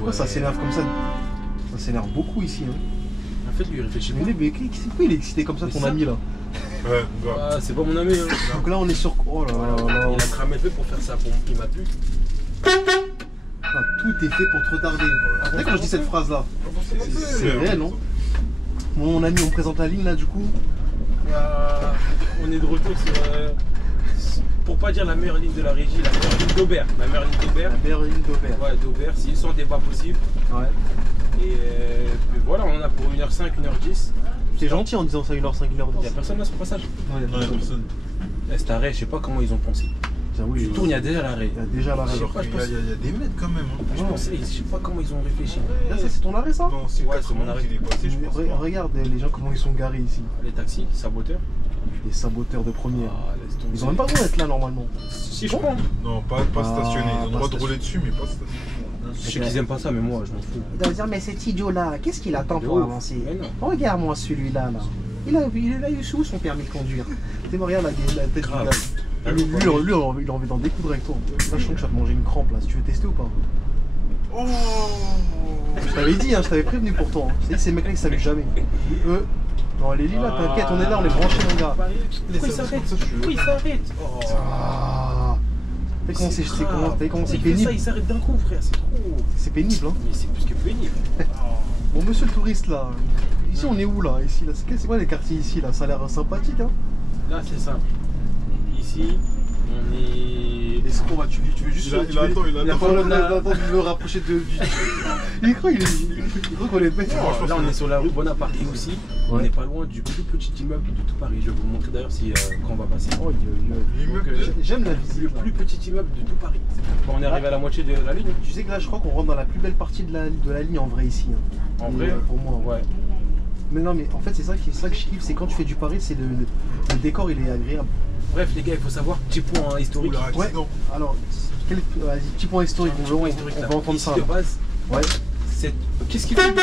Pourquoi ça s'énerve comme ça? Ça s'énerve beaucoup ici. Hein. En fait, lui, il réfléchit pas. Mais pourquoi il est excité comme ça, ton ami là? Ouais, grave. Ah, c'est pas mon ami. Hein. Donc là, on est sur. Oh là là là là. Il a cramé le fait pour faire ça. Il m'a plu. Ah, tout est fait pour te retarder. Tu sais quand je dis cette phrase là? C'est réel, non? Bon, mon ami, on présente la ligne là du coup. On est de retour sur. Pour pas dire la meilleure ligne de la régie, la meilleure ligne d'Aubert. La meilleure ligne d'Aubert. La meilleure ligne d'Aubert. Ouais, d'Aubert, sans débat possible. Ouais. Et puis voilà, on en a pour 1h05, 1h10. T'es gentil en disant ça 1h05, 1h10. Y'a personne là sur le passage? Non, y'a personne. Cet arrêt, je sais pas comment ils ont pensé. Oui, Tu tournes, il y a déjà l'arrêt. Il y a déjà l'arrêt. Alors qu'il y a des mètres quand même. Hein. Je sais pas comment ils ont réfléchi. Là, c'est ton arrêt ça? Non, c'est Ouais, 4 c'est mon arrêt. qu'il est passé, je pense pas. Regarde les gens comment ils sont garés ici. Les taxis, saboteurs. Les saboteurs de première. Ah, laisse tomber. Ils ont même pas le droit d'être là normalement. Si je crois. Non, pas stationné. Ils ont le droit de rouler dessus, mais pas stationné. Je sais qu'ils aiment pas ça, mais moi, je m'en fous. Il doit dire, mais cet idiot là, qu'est-ce qu'il attend pour ouf. avancer? Mais non. Regarde-moi celui-là là. Il a eu sous son permis de conduire. T'es regarde la tête du Grave. gars. Lui, il a envie d'en découdre avec toi. Là, je sens que tu vas te manger une crampe là. Si tu veux tester ou pas? Oh! Je t'avais dit, hein, je t'avais prévenu pourtant. Je t'ai dit, ces mecs-là ils s'amusent jamais. Non, les lilas, t'inquiète, on est là, on est branchés, mon gars. Pourquoi il s'arrête? Pourquoi il s'arrête? Ah. T'as vu comment c'est pénible? Ça, il s'arrête d'un coup, frère, c'est trop. C'est pénible, hein. Mais c'est plus que pénible. Bon, monsieur le touriste là, ici on est où là? Ici, là, c'est quoi les quartiers ici là? Ça a l'air sympathique, hein. Là, c'est simple. Ici, on est. Escroc, bah, tu veux juste. Il attend. Il attend de me rapprocher de. Il croit qu'on est bête. Là, on est sur la rue Bonaparte aussi. On Ouais. n'est pas loin du plus petit immeuble de tout Paris. Je vais vous le montrer d'ailleurs si, quand on va passer. Oh, L'immeuble de- j'aime la visite. Le là. plus petit immeuble de tout Paris. Quand on est arrivé à la moitié de la ligne. Tu sais que là, je crois qu'on rentre dans la plus belle partie de la ligne en vrai ici. Hein. En Et, vrai, pour moi. ouais. Mais non, mais en fait, c'est ça que je kiffe, c'est quand tu fais du Paris, c'est le décor, il est agréable. Bref, les gars, il faut savoir, petit point historique. Oula, Ouais. accident. Alors, vas-y, petit point historique, Petit point historique, on là. va entendre Ici, ça. de là. base, Ouais. qu'est-ce qu'il fait?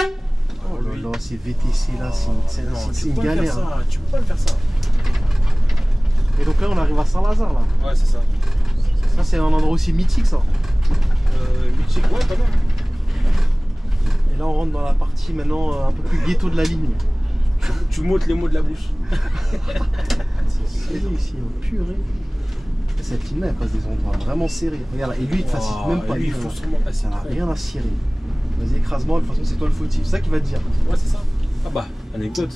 Oh là là, c'est VTC là, c'est Non, c'est tu une peux pas le galère. faire ça, tu peux pas le faire ça. Et donc là, on arrive à Saint-Lazare là. Ouais, c'est ça. Ça, c'est un endroit aussi mythique ça. Mythique, ouais, pas mal. Et là, on rentre dans la partie maintenant un peu plus ghetto de la ligne. Tu m'ôtes les mots de la bouche. C'est serré ici, hein, purée. Cette ligne là, elle passe des endroits vraiment serrés. Regarde là, et lui, il te facilite même pas. Lui, il fonce sur moi. Ah, c'est Ça n'a trop. rien à cirer. Vas-y, écrase-moi, de toute façon, c'est toi le fautif. C'est ça qu'il va te dire. Ouais, c'est ça. Ah bah, anecdote.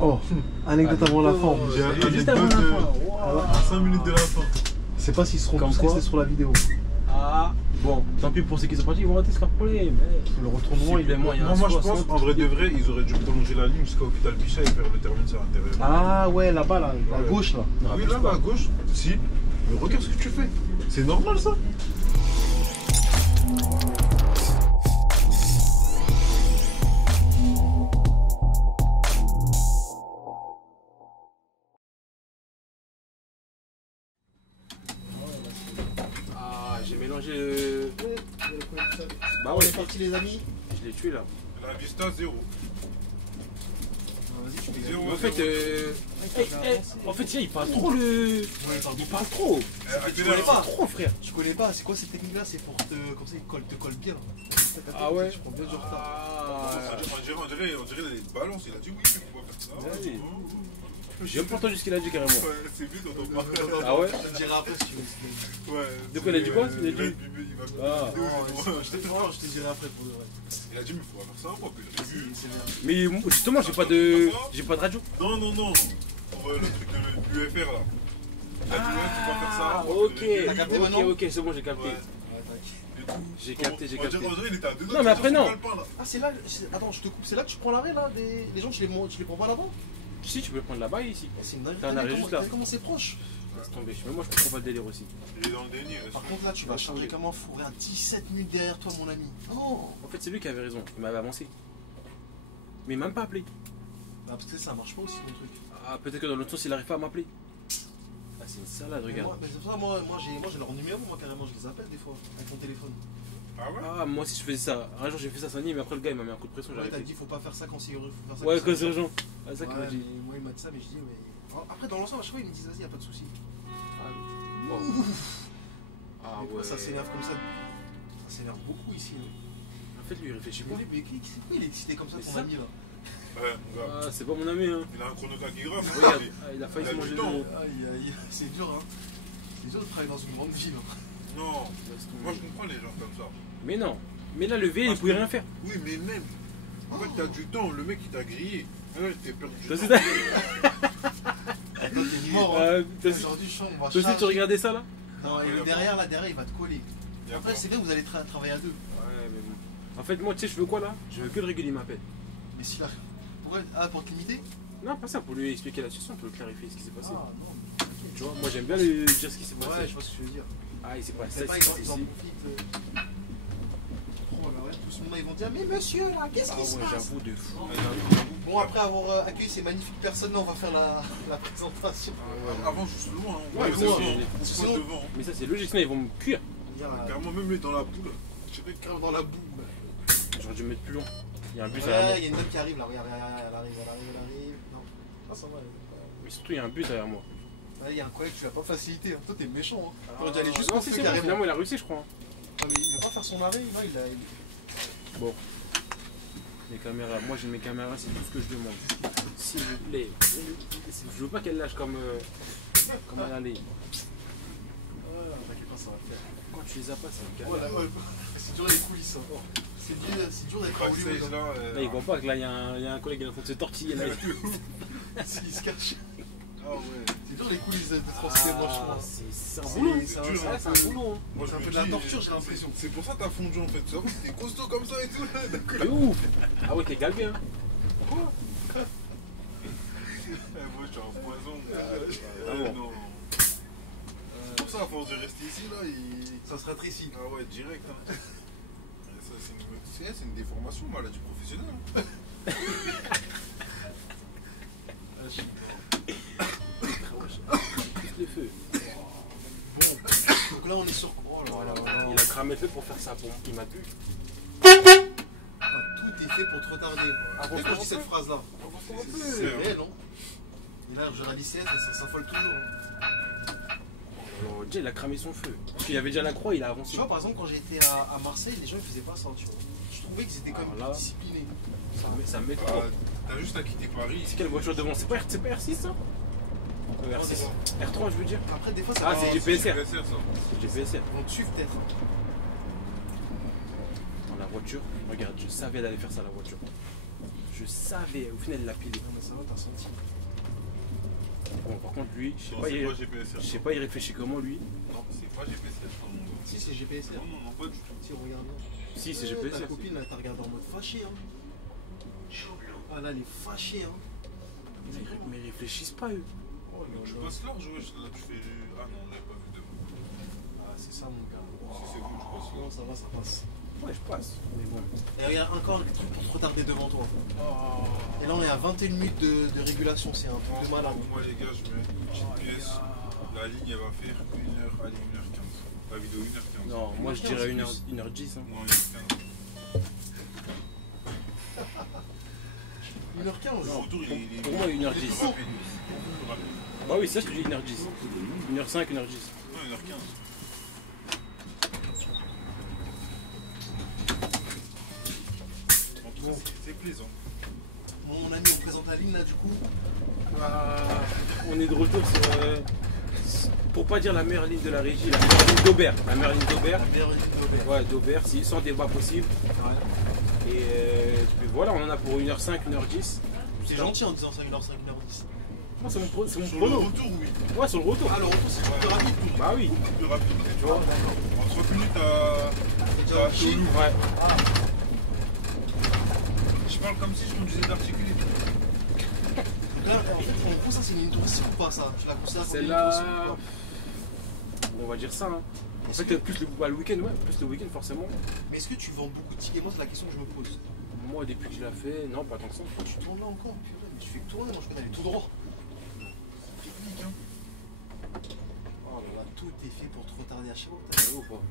Oh, anecdote avant la fin. J'ai Juste anecdote avant la fin. à 5 minutes de la fin. Je sais pas s'ils seront Comme tous quoi. restés sur la vidéo. Ah, bon, tant pis pour ceux qui sont partis, ils vont rater ce leur problème. Le retournement, il est Supplément, il y a un Moi, je 60. pense, en vrai de vrai, ils auraient dû prolonger la ligne jusqu'à l'hôpital Bichat et faire le terminus à l'intérieur. Ah ouais, là-bas, là, à Ouais. gauche là. Non, Oui, abuse là, pas. à gauche. Si. Mais regarde ce que tu fais. C'est normal ça. Ah, j'ai mélangé. Bah On ouais, est parti les amis. je l'ai tué là. La Vista 0. Vas-y, tu fais Zéro. En fait, en fait, tiens, il parle trop le. Il parle trop. Tu Tu connais pas trop, frère. Je connais pas, c'est quoi cette technique là? C'est pour te. Comme ça, il te colle bien. Ah ouais. Je prends bien du retard. Ah, On dirait il balance, il a dit oui, mais on va faire ça. vas-y. J'ai même pas entendu ce qu'il a dit carrément. Ouais, c'est vite, on t'en parle. Ah ouais? Je te dirai après si tu veux. Ouais. De quoi, il a dit quoi? Il a dit- Il va me Ah. Je te dirai après pour le vrai. Il a dit, mais faut faire ça, moi, que j'ai vu. C'est bien. Mais justement, j'ai pas de radio. Non. Pour le truc de l'UFR là. Il a dit, ouais, faut pas faire ça. moi, Ok, que j'ai vu. T'as capté maintenant? ok, c'est bon, j'ai capté. Ouais. Et tout. J'ai capté. On dirait il était à 2 Non, mais après, non. Ah, c'est là. Attends, je te coupe. C'est là que tu prends l'arrêt là? Les gens, tu les prends pas là-bas? Si, tu peux prendre là-bas ici. C'est une dinguerie. T'as un arrêt juste là. Comment c'est proche? Laisse tomber. Mais moi, je comprends pas le délire aussi. Il est dans le déni. Par contre, là, tu vas charger comme un fou. Regarde, 17 minutes derrière toi, mon ami. Oh! En fait, c'est lui qui avait raison. Il m'avait avancé. Mais il m'a même pas appelé. Bah, parce que ça marche pas aussi, mon truc. Ah, peut-être que dans l'autre sens, il arrive pas à m'appeler. Ah, c'est une salade, regarde. Mais c'est pour ça, moi j'ai leur numéro, moi carrément, je les appelle des fois avec mon téléphone. Ah ouais? Ah, moi aussi, je faisais ça. Un jour, j'ai fait ça à Saint-Denis, mais après, le gars, il m'a mis un coup de pression. Ouais, J'ai t'as arrêté. dit, faut pas faire ça quand c'est urgent. Faut faire ça Ouais, quand quand c'est urgent. Ah, c'est ça qu'il m'a Ouais, dit. mais moi il m'a dit ça, mais je dis, mais. Après, dans l'ensemble, à chaque fois, ils me disent, vas-y, y'a pas de soucis. Bon. Ah Mais pourquoi ouais. ça s'énerve comme ça? Ça s'énerve beaucoup ici. Hein. En fait, lui, il réfléchit pas. Mais c'est quoi il est excité comme ça, Mais ton ça ami là? Ouais, mon gars. Ah, c'est pas mon ami, hein. Il a un chronotachygraphe. Regarde, il a failli Il a se du manger temps. le. Aïe aïe, c'est dur hein. C'est dur de travailler dans une grande ville. Hein. Non, moi je comprends les gens comme ça. Mais non. Mais là, le V, il pouvait rien faire. Oui, mais même. En fait, t'as du temps, le mec il t'a grillé. Là, t'es perdu du T'as temps. Toi t'es mort hein. Aujourd'hui on va Toi aussi, tu regardais ça là? Non, et le derrière là, derrière il va te coller. Il y a Après quoi c'est bien, vous allez travailler à deux. Ouais, mais bon. En fait, moi, tu sais, je veux quoi là? Je veux que le régulier m'appelle. Mais si là. Pourquoi? Ah, pour te limiter? Non, pas ça, pour lui expliquer la situation, pour lui clarifier ce qui s'est passé. Ah non. Tu vois, moi j'aime bien lui dire ce qui s'est Ouais, passé. je vois ce que tu veux dire. Ah, il s'est passé C'est ça, pas il s'est ils passé en ici. profitent. Oh là ouais, tout ce monde là ils vont dire mais monsieur là, qu'est-ce Ah qui se ouais, passe? j'avoue de fou. Bon après avoir accueilli ces magnifiques personnes là, on va faire la présentation. Avant, juste loin. Hein. Ouais, mais ça, loin, c'est- hein. On se sinon- voit devant. Hein. Mais ça, c'est logique, sinon ils vont me cuire. Carrément, même lui dans la boule. Je dirais Grave dans la boue. J'aurais dû me mettre plus loin. Il y a un bus derrière moi. Ouais, il y a une dame qui arrive là, regarde, elle arrive. Non. Ah ça va. Mais surtout, il y a un bus derrière moi. Ouais, il y a un collègue, tu l'as pas facilité. Hein. Toi t'es méchant. Hein. Ah, T'aurais dû aller non, jusqu'au si, feu c'est bon, carrément. finalement, il a réussi, je crois. Ah, mais il va pas faire son arrêt, non, il a. Les caméras, moi j'ai mes caméras, c'est tout ce que je demande. S'il vous plaît. Je veux pas qu'elle lâche comme elle allait. T'inquiète pas, ça va le faire. Quand tu les as pas, c'est un Oh galère. là, ouais. C'est dur les coulisses. Hein. C'est dur d'être à backstage Hollywood. Hein. là. Là, il voit pas que là, il y a un collègue qui est en train de se tortiller. Là. S'il se cache. Ah ouais. C'est dur les coulisses de transférer, franchement. C'est un boulot. C'est dur, un- hein. C'est un boulot. Moi, C'est je un me peu de la dis, torture, j'ai l'impression. C'est pour ça que t'as fondu en fait. Tu vois, t'es costaud comme ça et tout là. D'accord. De ouf. Ah ouais, t'es galbé, hein. Moi, je suis un poison. Ah bon. Non. C'est pour ça, à force de rester ici là, il. Ça sera triste. Ah ouais, direct. Hein. Ça, c'est une déformation, maladie professionnelle. Hein. Tous les feux. Bon, donc là on est sur. Oh là là là. Il a cramé le feu pour faire ça. Bon, il m'a bu. Enfin, tout est fait pour te retarder. Avant Mais quand je dis cette phrase là, c'est C'est réel, non? Et là, je réalise ça s'affole toujours. Hein. Alors, déjà, il a cramé son feu. Parce qu'il y avait déjà la croix, il a avancé. Tu vois, par exemple, quand j'étais à Marseille, les gens ils faisaient pas ça, tu vois. Je trouvais qu'ils étaient quand même Alors là- disciplinés. Ça me met trop. T'as juste à quitter Paris. C'est quelle voiture devant? C'est pas R6 ça? R6. R3 je veux dire. Après, des fois, ça Ah, va. c'est GPSR. GPSR, ça. C'est GPSR. Ils vont te suivre peut-être. Dans la voiture, regarde, je savais elle allait faire ça la voiture. Je savais, au final elle l'a pilé. Non, mais ça va, t'as senti. Bon, par contre, lui, je sais Non, pas, c'est il... pas GPSR. je sais pas, il réfléchit comment lui. Non, c'est pas GPSR. Non, non, Si, c'est GPSR. non, non, pas du tout. Si, regarde bien. Si, c'est Ta GPSR. copine, là, t'as regardé en mode fâché, hein. Ah, là, elle est fâchée, hein. Mais ils réfléchissent pas eux. Oh, Mais tu passes large, ouais, là tu fais. Ah non, on l'avait pas vu de. Ah, c'est ça, mon gars. Si c'est bon, je passe Non, ça va, ça passe. Ouais, je passe. Mais bon. Et regarde, encore un truc pour te retarder devant toi. Et là, on est à 21 minutes de régulation, c'est un truc de malade. Moi, les gars, je mets GPS. La ligne, elle va faire 1h, allez, 1h15. La vidéo, 1h15. Non, moi je dirais 1h10. Hein. Non, 1h15. 1h15. Le retour, il est. Pour moi, 1h10. Il est plus rapide. Plus rapide. Bah oui, c'est ça que je dis 1h10. 1h5, 1h10. Non, 1h15. En tout cas, c'est plaisant. Bon, mon ami, on présente la ligne là, du coup. On est de retour sur. Pour pas dire la meilleure ligne de la régie, la meilleure ligne d'Aubert. La meilleure ligne d'Aubert. La meilleure ligne d'Aubert. Ouais, d'Aubert, sans débat possible. Ouais. Et puis voilà, on en a pour 1h05, 1h10. C'est gentil en disant 5h, 5h10. Non, c'est mon Sur le chrono. retour, oui. Ouais, sur le retour. Ah, le retour, c'est beaucoup plus rapide. Bah oui. Beaucoup plus rapide. Tu vois. En 30 minutes, t'as Chine. Toulouse. Ouais. Je parle comme si je conduisais d'articuler. Là, en fait, en gros, ça, c'est une ligne touristique ou pas, ça? Tu la considères comme une ligne Celle-là. touristique ou pas? On va dire ça. Hein. En fait, plus le week-end, ouais, plus le week-end forcément. Mais est-ce que tu vends beaucoup de tickets? Moi, c'est la question que je me pose. Moi, depuis que je l'ai fait, non, pas tant que ça. Tu tournes là encore, purée, mais tu fais que tourner, moi je connais aller tout droit. Technique, hein. Oh là là, tout est fait pour te retarder à chaque fois. T'as vu ou pas?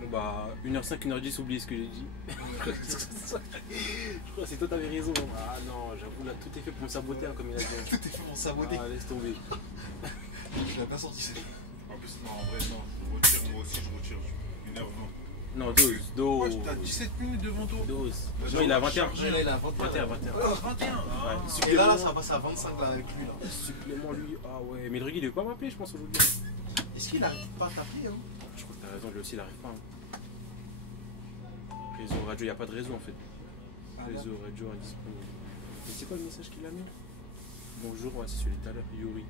Bon bah, 1h05, 1h10, oublie ce que j'ai dit. Je crois que c'est toi, t'avais raison. Ah non, j'avoue, là, tout est fait pour me saboter, hein, comme il a dit. Tout est fait pour saboter. Ah, laisse tomber. Je l'ai pas sorti. En plus, non, en vrai, non. Je retire, moi aussi, je retire. 1h20. Non, dose. Ouais, t'as 17 minutes devant toi. Dose. Non, il a 21. Là, il a 21. 21. Ah, 21. Ouais. Et là, ça passe à 25 là, avec lui. Là. Supplément, lui. Ah ouais, mais le Druggy, il veut pas m'appeler, je pense, aujourd'hui. Est-ce qu'il arrête pas de t'appeler hein? Je crois que t'as raison, lui aussi, il arrive pas. Réseau radio, il n'y a pas de réseau en fait. Réseau radio indisponible. Mais c'est quoi le message qu'il a mis? Bonjour, ouais, c'est celui de tout à l'heure, Yuri.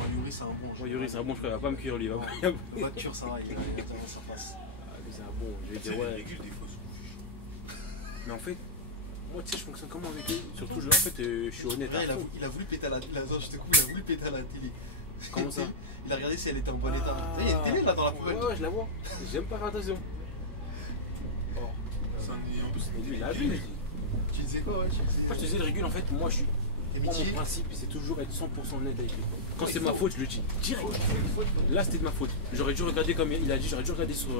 Ouais, Yuri, c'est un bon. Ouais, Yuri, c'est un bon frère, il va pas me cuire lui. Il va pas... La voiture, ça va, il a tendance à passe. Ah, lui, c'est un bon, je vais dire Les ouais. régules, des fois, sont Mais en fait, moi tu sais, je fonctionne comment avec eux? Surtout, en fait, je suis honnête. Là, À fond. il a voulu péter à la télé. Je te coupe, il a voulu péter à la télé. Comment ça? Il a regardé si elle était en bon état. Il y a une télé là dans la poubelle. Ouais, je la vois. J'aime pas faire attention. Oh. C'est un en plus. Et lui, il a vu. Tu disais quoi, ouais? Moi, je te disais, le régule, en fait, moi, je suis. Moi, mon principe, c'est toujours être 100% honnête avec lui. Quand c'est ma faute, je le dis direct. Là, c'était de ma faute. J'aurais dû regarder comme il a dit, j'aurais dû regarder sur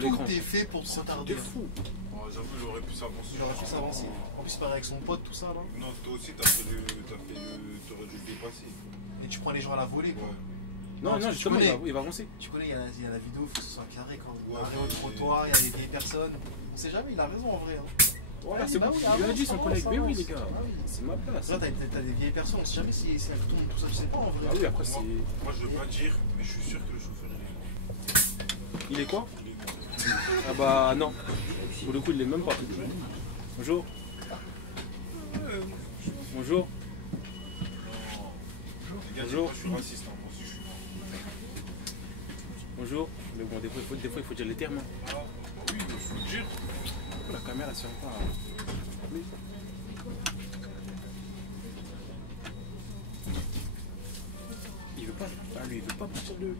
l'écran. Tout est fait pour te retarder. C'est fou. Oh, j'avoue, il aurait pu s'avancer. Il aurait pu s'avancer. En plus, pareil avec son pote, tout ça là. Non, toi aussi, t'aurais dû le dépasser. Et tu prends les gens à la volée quoi. Ouais. Non, non, justement, il va avancer. Tu connais, il y a la vidéo, il faut que ce soit carré quand on Ouais. arrive au trottoir, il y a des vieilles personnes. On sait jamais, il a raison en vrai. Hein. Voilà, Ah, c'est bah bon. oui, Il lui a dit son avance, collègue. Mais oui, avance. les gars, Ah oui. c'est ma place. Là, t'as des vieilles personnes, on sait jamais si elles tombent, tout ça, je sais pas en vrai. Ah oui, après, c'est. Moi, je veux pas dire, mais je suis sûr que le chauffeur est Il est quoi? il est- Ah bah non. Pour le coup, il l'est même pas. Bonjour. Bonjour. Les gars, Bonjour. moi, je suis raciste, hein, moi aussi, je suis. Bonjour. Mais bon, des fois, il faut dire les termes. Hein. Ah, bah oui, il faut le dire. La caméra, ça pas. Oui. Il veut pas. Ah, lui, il veut pas partir de.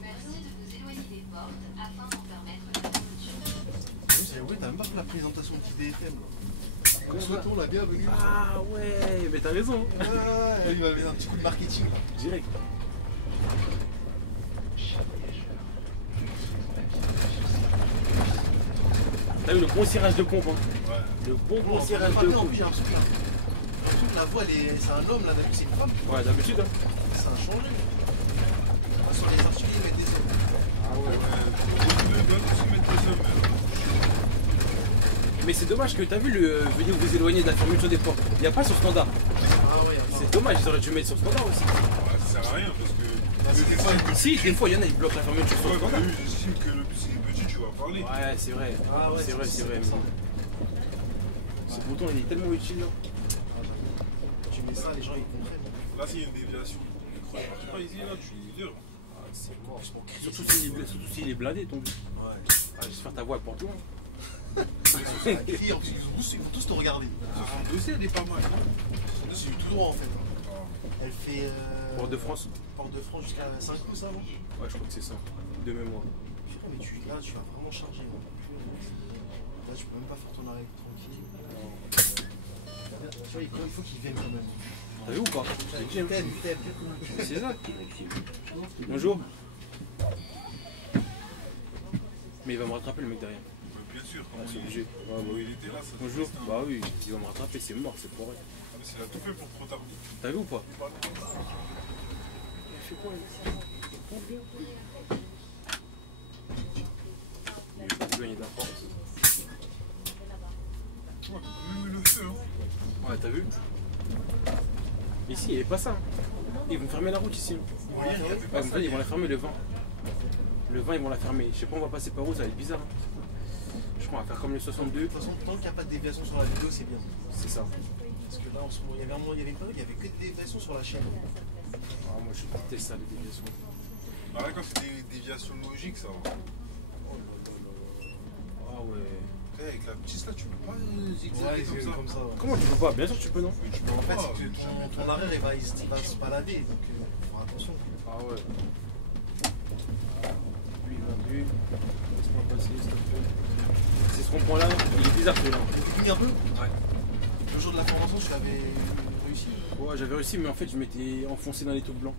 Merci de vous éloigner des portes afin de permettre la fermeture. Oui, t'as même pas fait la présentation de TDFM là. Comment va-t-on la bienvenue? Ah ouais, mais t'as raison. Ouais, il va mettre un petit coup de marketing là. Direct. T'as vu le bon cirage de pompe, hein? Ouais. Le bon Bon, cirage en de plus, pompe. j'ai un truc là. Un truc, la voix, c'est un homme là, d'habitude c'est une femme. Ouais, d'habitude, hein. Ça a changé. Ah, sur les articles, ils mettent des hommes. Ah ouais. Ils doivent aussi mettre des hommes. Mais c'est dommage que t'as vu le venir vous éloigner de la fermeture des portes. Il n'y a pas sur standard. Ah ouais, C'est dommage, ils auraient dû mettre sur standard aussi. Ouais, ça sert à rien parce que. c'est quoi, Si, des fois, il y en a, ils bloquent la fermeture sur Ouais, bah, standard. eux, j'estime que le plus petit, tu vas parler. Ouais, c'est vrai. Ah ouais, c'est vrai, c'est vrai. ça. Ce bouton, il est tellement utile là. Tu mets ça, les gens ils comprennent. Là, s'il y a une déviation. Tu pas ici, là, tu es leader. Ah, c'est mort, c'est pour crier. Surtout s'il est blindé, ton but. Ouais. Ah, j'espère ta voix elle porte loin. Ils crient, en plus, ils vont tous te regarder. Son dossier, elle est pas mal. C'est du tout droit en fait. Elle fait. Porte de France. Porte de France jusqu'à 5 coups, ça, non? Ouais, je crois que c'est ça. De mémoire. Putain, mais là, tu vas vraiment charger. Là, tu peux même pas faire ton arrêt tranquille. Tu vois, il faut qu'il vienne quand même. T'as vu ou pas? J'ai dit, hein. T'aimes. C'est ça. Bonjour. Mais il va me rattraper le mec derrière. Bien sûr. Ah, c'est obligé. Ouais, bah oui. Il était là, ça. Bonjour. Bah oui, il va me rattraper, c'est mort, c'est pour vrai. Ah, mais il a tout fait pour te retarder. T'as vu ou pas? Il est pas éloigné de la porte. Ouais, même le feu, hein. Ouais, t'as vu? Ici, il n'y avait pas ça. Hein. Ils vont fermer la route ici. Ouais, ils vont la fermer le 20. Le 20, ils vont la fermer. Je sais pas, on va passer par où, ça va être bizarre. Hein. Je crois qu'on va faire comme le 62. De toute façon, tant qu'il n'y a pas de déviation sur la vidéo, c'est bien. C'est ça. Parce que là, en ce moment, il y avait un moment, il y avait une période, il n'y avait que des déviations sur la chaîne. Ah, moi, je déteste ça, les déviations. Bah, là, quand c'est des déviations logiques, ça va. Ah ouais. Tu sais, avec la petite là, tu peux pas zigzaguer Ouais, comme c'est ça. comme ça. Ouais. Comment tu peux pas? Bien sûr, tu peux, non? Mais tu peux En fait, pas. c'est que ton arrêt, il va se balader. Donc, faut faire attention. Ah ouais. Lui, il m'a vu. Laisse-moi passer, s'il te plaît. C'est ce rond-point-là, il est bizarre celui-là. Tu finis un peu? Ouais. Le jour de la formation, tu avais réussi. Ouais, j'avais réussi, mais en fait, je m'étais enfoncé dans les taux blancs.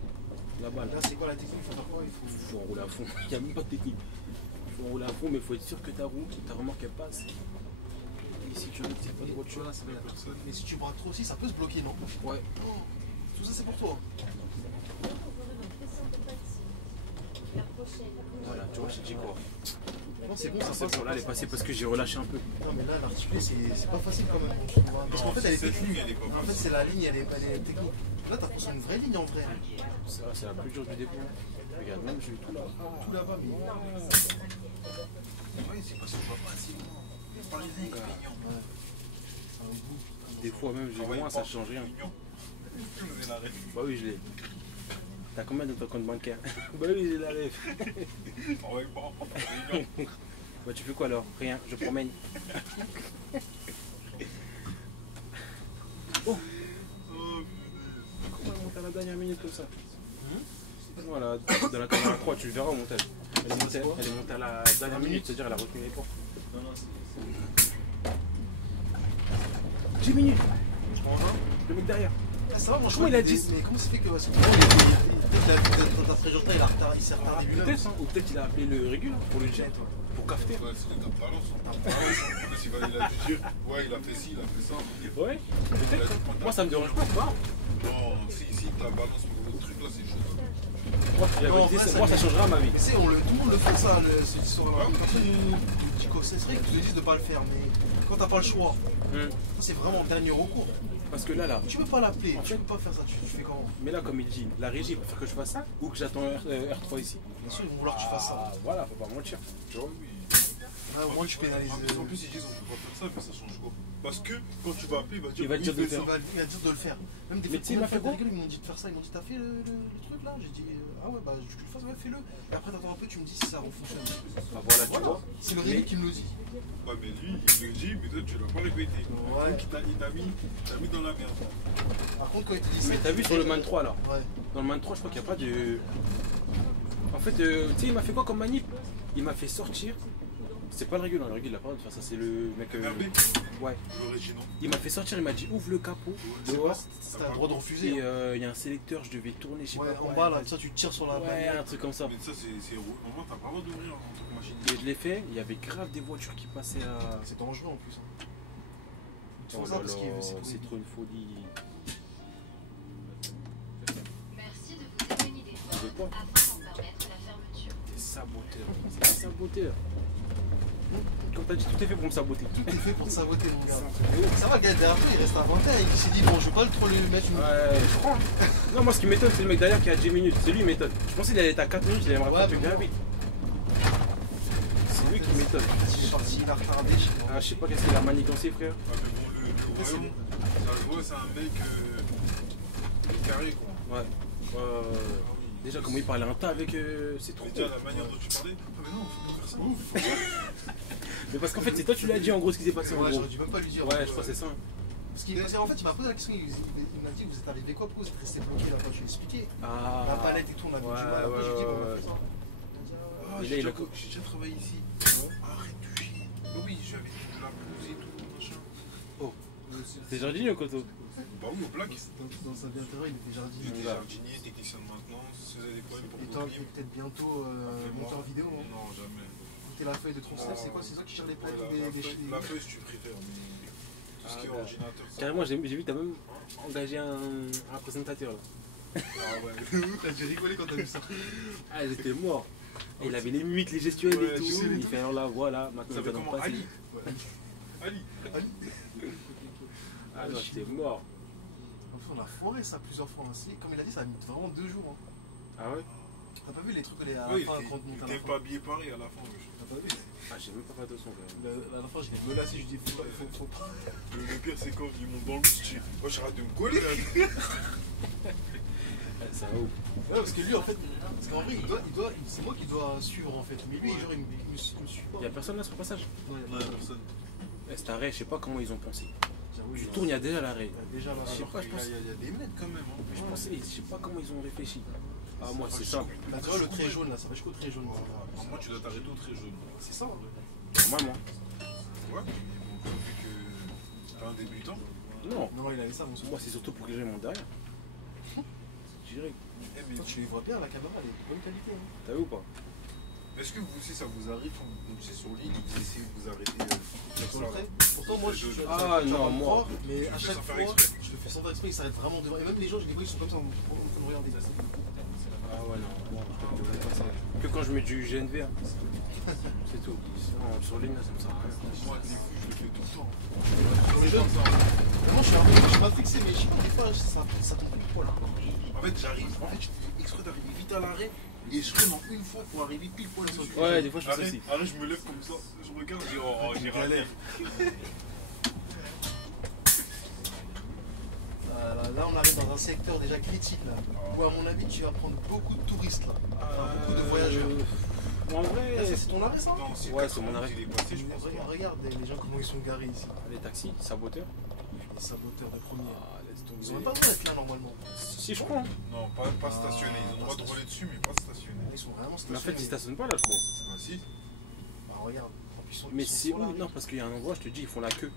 Là-bas, là. Là, c'est quoi la technique? Il faut faire quoi? Il faut enrouler à fond. Il n'y a même pas de technique. Il faut enrouler à fond, mais il faut être sûr que ta roue, ta remorque, elle passe. Et si tu veux, t'as pas de voiture, là, ça va être personne. Mais si tu braques trop aussi, ça peut se bloquer, non? Ouais. Tout ça, c'est pour toi. Voilà, tu vois, j'ai dit quoi? Non, c'est bon, ça C'est passe. bon, là elle est passée parce que j'ai relâché un peu. Non, mais là, l'articulé, c'est pas facile quand même. Je trouve, hein. Parce qu'en fait, elle est cette ligne, technique. elle est pas En fait, facile. c'est la ligne, elle est technique. Là, t'as posé une vraie ligne en vrai. C'est la plus dure du début. Regarde, même j'ai eu tout là. Tout là-bas, mais. Ouais, c'est parce qu'on va pas assez loin. Pas les lignes, Ouais. C'est un goût. Des fois même j'ai moins, ça change rien. Tu me mets la ref. Bah oui, je l'ai. T'as combien de ton compte bancaire? Bah oui, j'ai la rêve. Ah ouais, bon, réunion. Bah tu fais quoi alors? Rien, je promène. Oh! Comment elle monte à la dernière minute comme ça? Voilà, dans la caméra 3, tu le verras au montage. Elle est montée à la dernière minute, c'est-à-dire elle a retenu les portes. 10 minutes! Le mec derrière. Ah, ça va, moi, je Comment crois il a qu'il est- 10? Mais comment ça fait que. Parce que peut-être dans ta trajectoire, il s'est retardé lui-même. Peut-être, hein, ou peut-être il a appelé le régul pour le dire, pour cafeter. Ouais, c'est des balance. Il a dû dire, ouais, il a fait ci, il a fait ça. Ouais, peut-être. Moi ça me dérange pas. Non, si ta balance pour le truc là, c'est chaud. Moi, la Non, en vérité, vrai, moi ça changera ma vie. Mais c'est, tout le monde le fait ça, cette histoire-là. Personne ne dit que c'est vrai qu'ils te disent de pas le faire, mais quand t'as pas le choix, c'est vraiment un dernier recours. Parce que là, Tu peux pas l'appeler, En tu fait- peux pas faire ça, tu fais comment? mais là comme il dit, la régie préfère que je fasse ça ou que j'attends R3 ici. Bien sûr, ils vont vouloir que tu fasses ça. Ah, voilà, faut pas mentir. Tu vois, oui. Ouais, au moins tu pénalises. En plus, ils disent on peut pas faire ça, mais ça change quoi? Parce que quand tu vas appeler, Il va te dire de fais faire. ça. Il va dire de le faire. Même des Mais fois, tu sais, il m'a fait quoi ils m'ont dit de faire ça, ils m'ont dit t'as fait le truc là? J'ai dit ah ouais, bah je le fasse, ouais, fais-le. Et après t'attends un peu, tu me dis si ça fonctionne. Bah voilà, tu vois. C'est le réel qui me le dit. Ouais, mais lui, il le dit, mais toi, tu l'as pas répété. Ouais. Donc, il t'a mis dans la merde. Par contre, quand il te dit ça. Mais t'as vu sur le Man 3 là? Ouais. Dans le Man 3, je crois qu'il n'y a pas de. En fait, tu sais, il m'a fait quoi comme manip? Il m'a fait sortir. C'est pas le régul, hein, le régul il a pas le droit de faire ça, c'est le mec. RB, Ouais. l'original. Il m'a fait sortir, il m'a dit ouvre le capot. C'est dehors. pas, t'as le droit de refuser. Et il y a un sélecteur, je devais tourner, je sais Ouais, pas quoi. en bas là, ça tu tires sur la Ouais, bagnole. un truc comme ça. Mais ça, c'est normalement, t'as pas le droit d'ouvrir un truc machine. Et je l'ai fait, il y avait grave des voitures qui passaient à. C'est dangereux en plus. Hein. Ils Oh font là ça parce là, que c'est trop une folie. Merci de vous éloigner des C'est portes quoi afin d'en permettre la fermeture. T'es saboteur. C'est un saboteur. Comme t'as dit, tout est fait pour me saboter. tout est fait pour te saboter mon gars. Ça va, le gars derrière toi il reste à 20 et il s'est dit bon je vais pas trop le mettre une. Ouais, je crois. Non, moi ce qui m'étonne, c'est le mec derrière qui a 10 minutes. C'est lui qui m'étonne. Je pensais qu'il allait être à 4 minutes, il aimerait pas Ouais, te bien vite. C'est lui qui m'étonne. Il est parti, il a retardé chez moi. Ah, je sais pas qu'est-ce qu'il a manigancé, frère. Ah, mais bon, le royaume, ça se voit, c'est un mec carré, quoi. Ouais. Déjà, comment il parlait un tas avec. C'est trop Mais cool. déjà, la manière dont tu parlais, ah, mais non, faut pas faire ça. Mais parce qu'en fait, c'est toi, tu l'as dit en gros ce qui s'est passé en Ouais, gros. j'aurais dû même pas lui dire. Ouais, je crois que c'est ça. Parce qu'en fait il m'a posé la question, il m'a dit vous êtes arrivé quoi, pourquoi vous êtes resté bloqué là-bas, je lui ai expliqué. Ah. La palette et tout, on a vu Ouais, du mal. Après, je lui ai dit bon, on a ouais, fait ça. Ah, Et là, j'ai il a- déjà travaillé ici. Arrête de chier. Mais oui, j'avais de la pelouse et tout, machin. C'est jardinier au coteau. Bah oui, au black. Dans sa vie intérieure, il était jardinier. J'étais jardinier, technicien de maintenance, si vous avez des problèmes pour Et vos toi, clients. peut-être bientôt monteur vidéo, non? Non, jamais. T'es la feuille de transfert, c'est quoi? C'est toi qui gère les plaques Ouais, la feuille, si tu préfères, mais tout ce qui est Ah, ordinateur, ça. Carrément, j'ai vu, t'as même engagé un présentateur là. Ah ouais. T'as dû rigoler quand t'as vu ça. Ah, j'étais mort. Et il avait les mimiques, les gestuels Ouais, et tout. tu sais, les Il trucs. fait alors là, voilà, maintenant Ça il fait va comment? passer. Ali. Ali. Ah non, j'étais mort. Enfin, on a foiré ça plusieurs fois. Hein. Comme il a dit, ça a mis vraiment 2 jours. Hein. Ah ouais? T'as pas vu les trucs à la Oui, fin quand on monte à t'es la pas fin? habillé pareil à la fin. wesh. T'as pas vu? Ah, j'ai même pas fait attention quand même. À la fin, je l'ai menacé, je lui ai dit faut pas. Le pire, c'est quand ils montent dans le bus, tu dis, moi j'arrête de me coller là. Ah, c'est un ouf. Ouais, parce que lui, en fait, parce qu'en vrai, c'est moi qui dois suivre en fait. Mais lui, genre, il me suit pas. Y'a personne là sur le passage? Non, il y a Non, pas personne. C'est un arrêt, je sais pas comment ils ont pensé. J'avoue, Tu tournes, il y a déjà l'arrêt. déjà là. Je sais pas, je pense. Il y a des mètres quand même. Je pensais, je sais pas comment ils ont réfléchi. Ah, moi, c'est ça. Là, tu vois le trait jaune là, ça fait jusqu'au trait jaune. Moi, tu dois t'arrêter au très jaune. C'est ça. Hein. Normalement. Ouais, mais bon, vu que t'es un débutant. Non, Non, il avait ça, mon son. moi, c'est surtout pour que les gens montent derrière. Je dirais, Eh, mais Toi, tu les vois bien, la caméra, elle est de bonne qualité. Hein. t'as vu ou pas? est-ce que vous aussi, ça vous arrive quand vous conduisez sur l'île, vous essayez de vous arrêter Sur le trait. Pourtant, moi, je suis. Ah, tu vas non, me moi. croire, mais Tu à le fais chaque sans faire fois, exprès. je le fais sans faire exprès, il s'arrête vraiment devant. Et même les gens, des fois, ils sont comme ça en train de regarder. Ah ouais, non, moi, je fais pas ça. Que quand je mets du GNV. Hein. C'est tout. Sinon, sur ligne, là, ça me sert à rien. Moi, des coups, je le fais tout le temps. C'est jeune, ça. Vraiment, je suis pas fixé, mais des fois, ça tombe plus poil. En fait, j'arrive, je fais exprès d'arriver vite à l'arrêt et je freine en une fois pour arriver pile poil sur le dessus. Ouais, des fois, je fais ça aussi. Arrête, je me lève comme ça, je regarde, je dis oh, j'ai galère. Là, on arrive dans un secteur déjà critique, là, où à mon avis, tu vas prendre beaucoup de touristes, là. Enfin, beaucoup de voyageurs. En vrai, Là, c'est ton arrêt, ça? Non, Ouais, c'est mon arrêt. Il est passé, je pense. Regarde les gens comment ils sont garés ici. les taxis, saboteurs. Les saboteurs de première. Ah, laisse tomber. Ils ont même pas le droit d'être là normalement. Si, je crois. Hein. Non, pas stationné. Ils ont le droit de rouler dessus, mais pas stationné. Ils sont vraiment Mais en stationnés. fait, ils stationnent pas là, je crois. Ah si. Bah, regarde. En plus, Mais ils sont c'est sur la où? rue. Non, parce qu'il y a un endroit, je te dis, ils font la queue.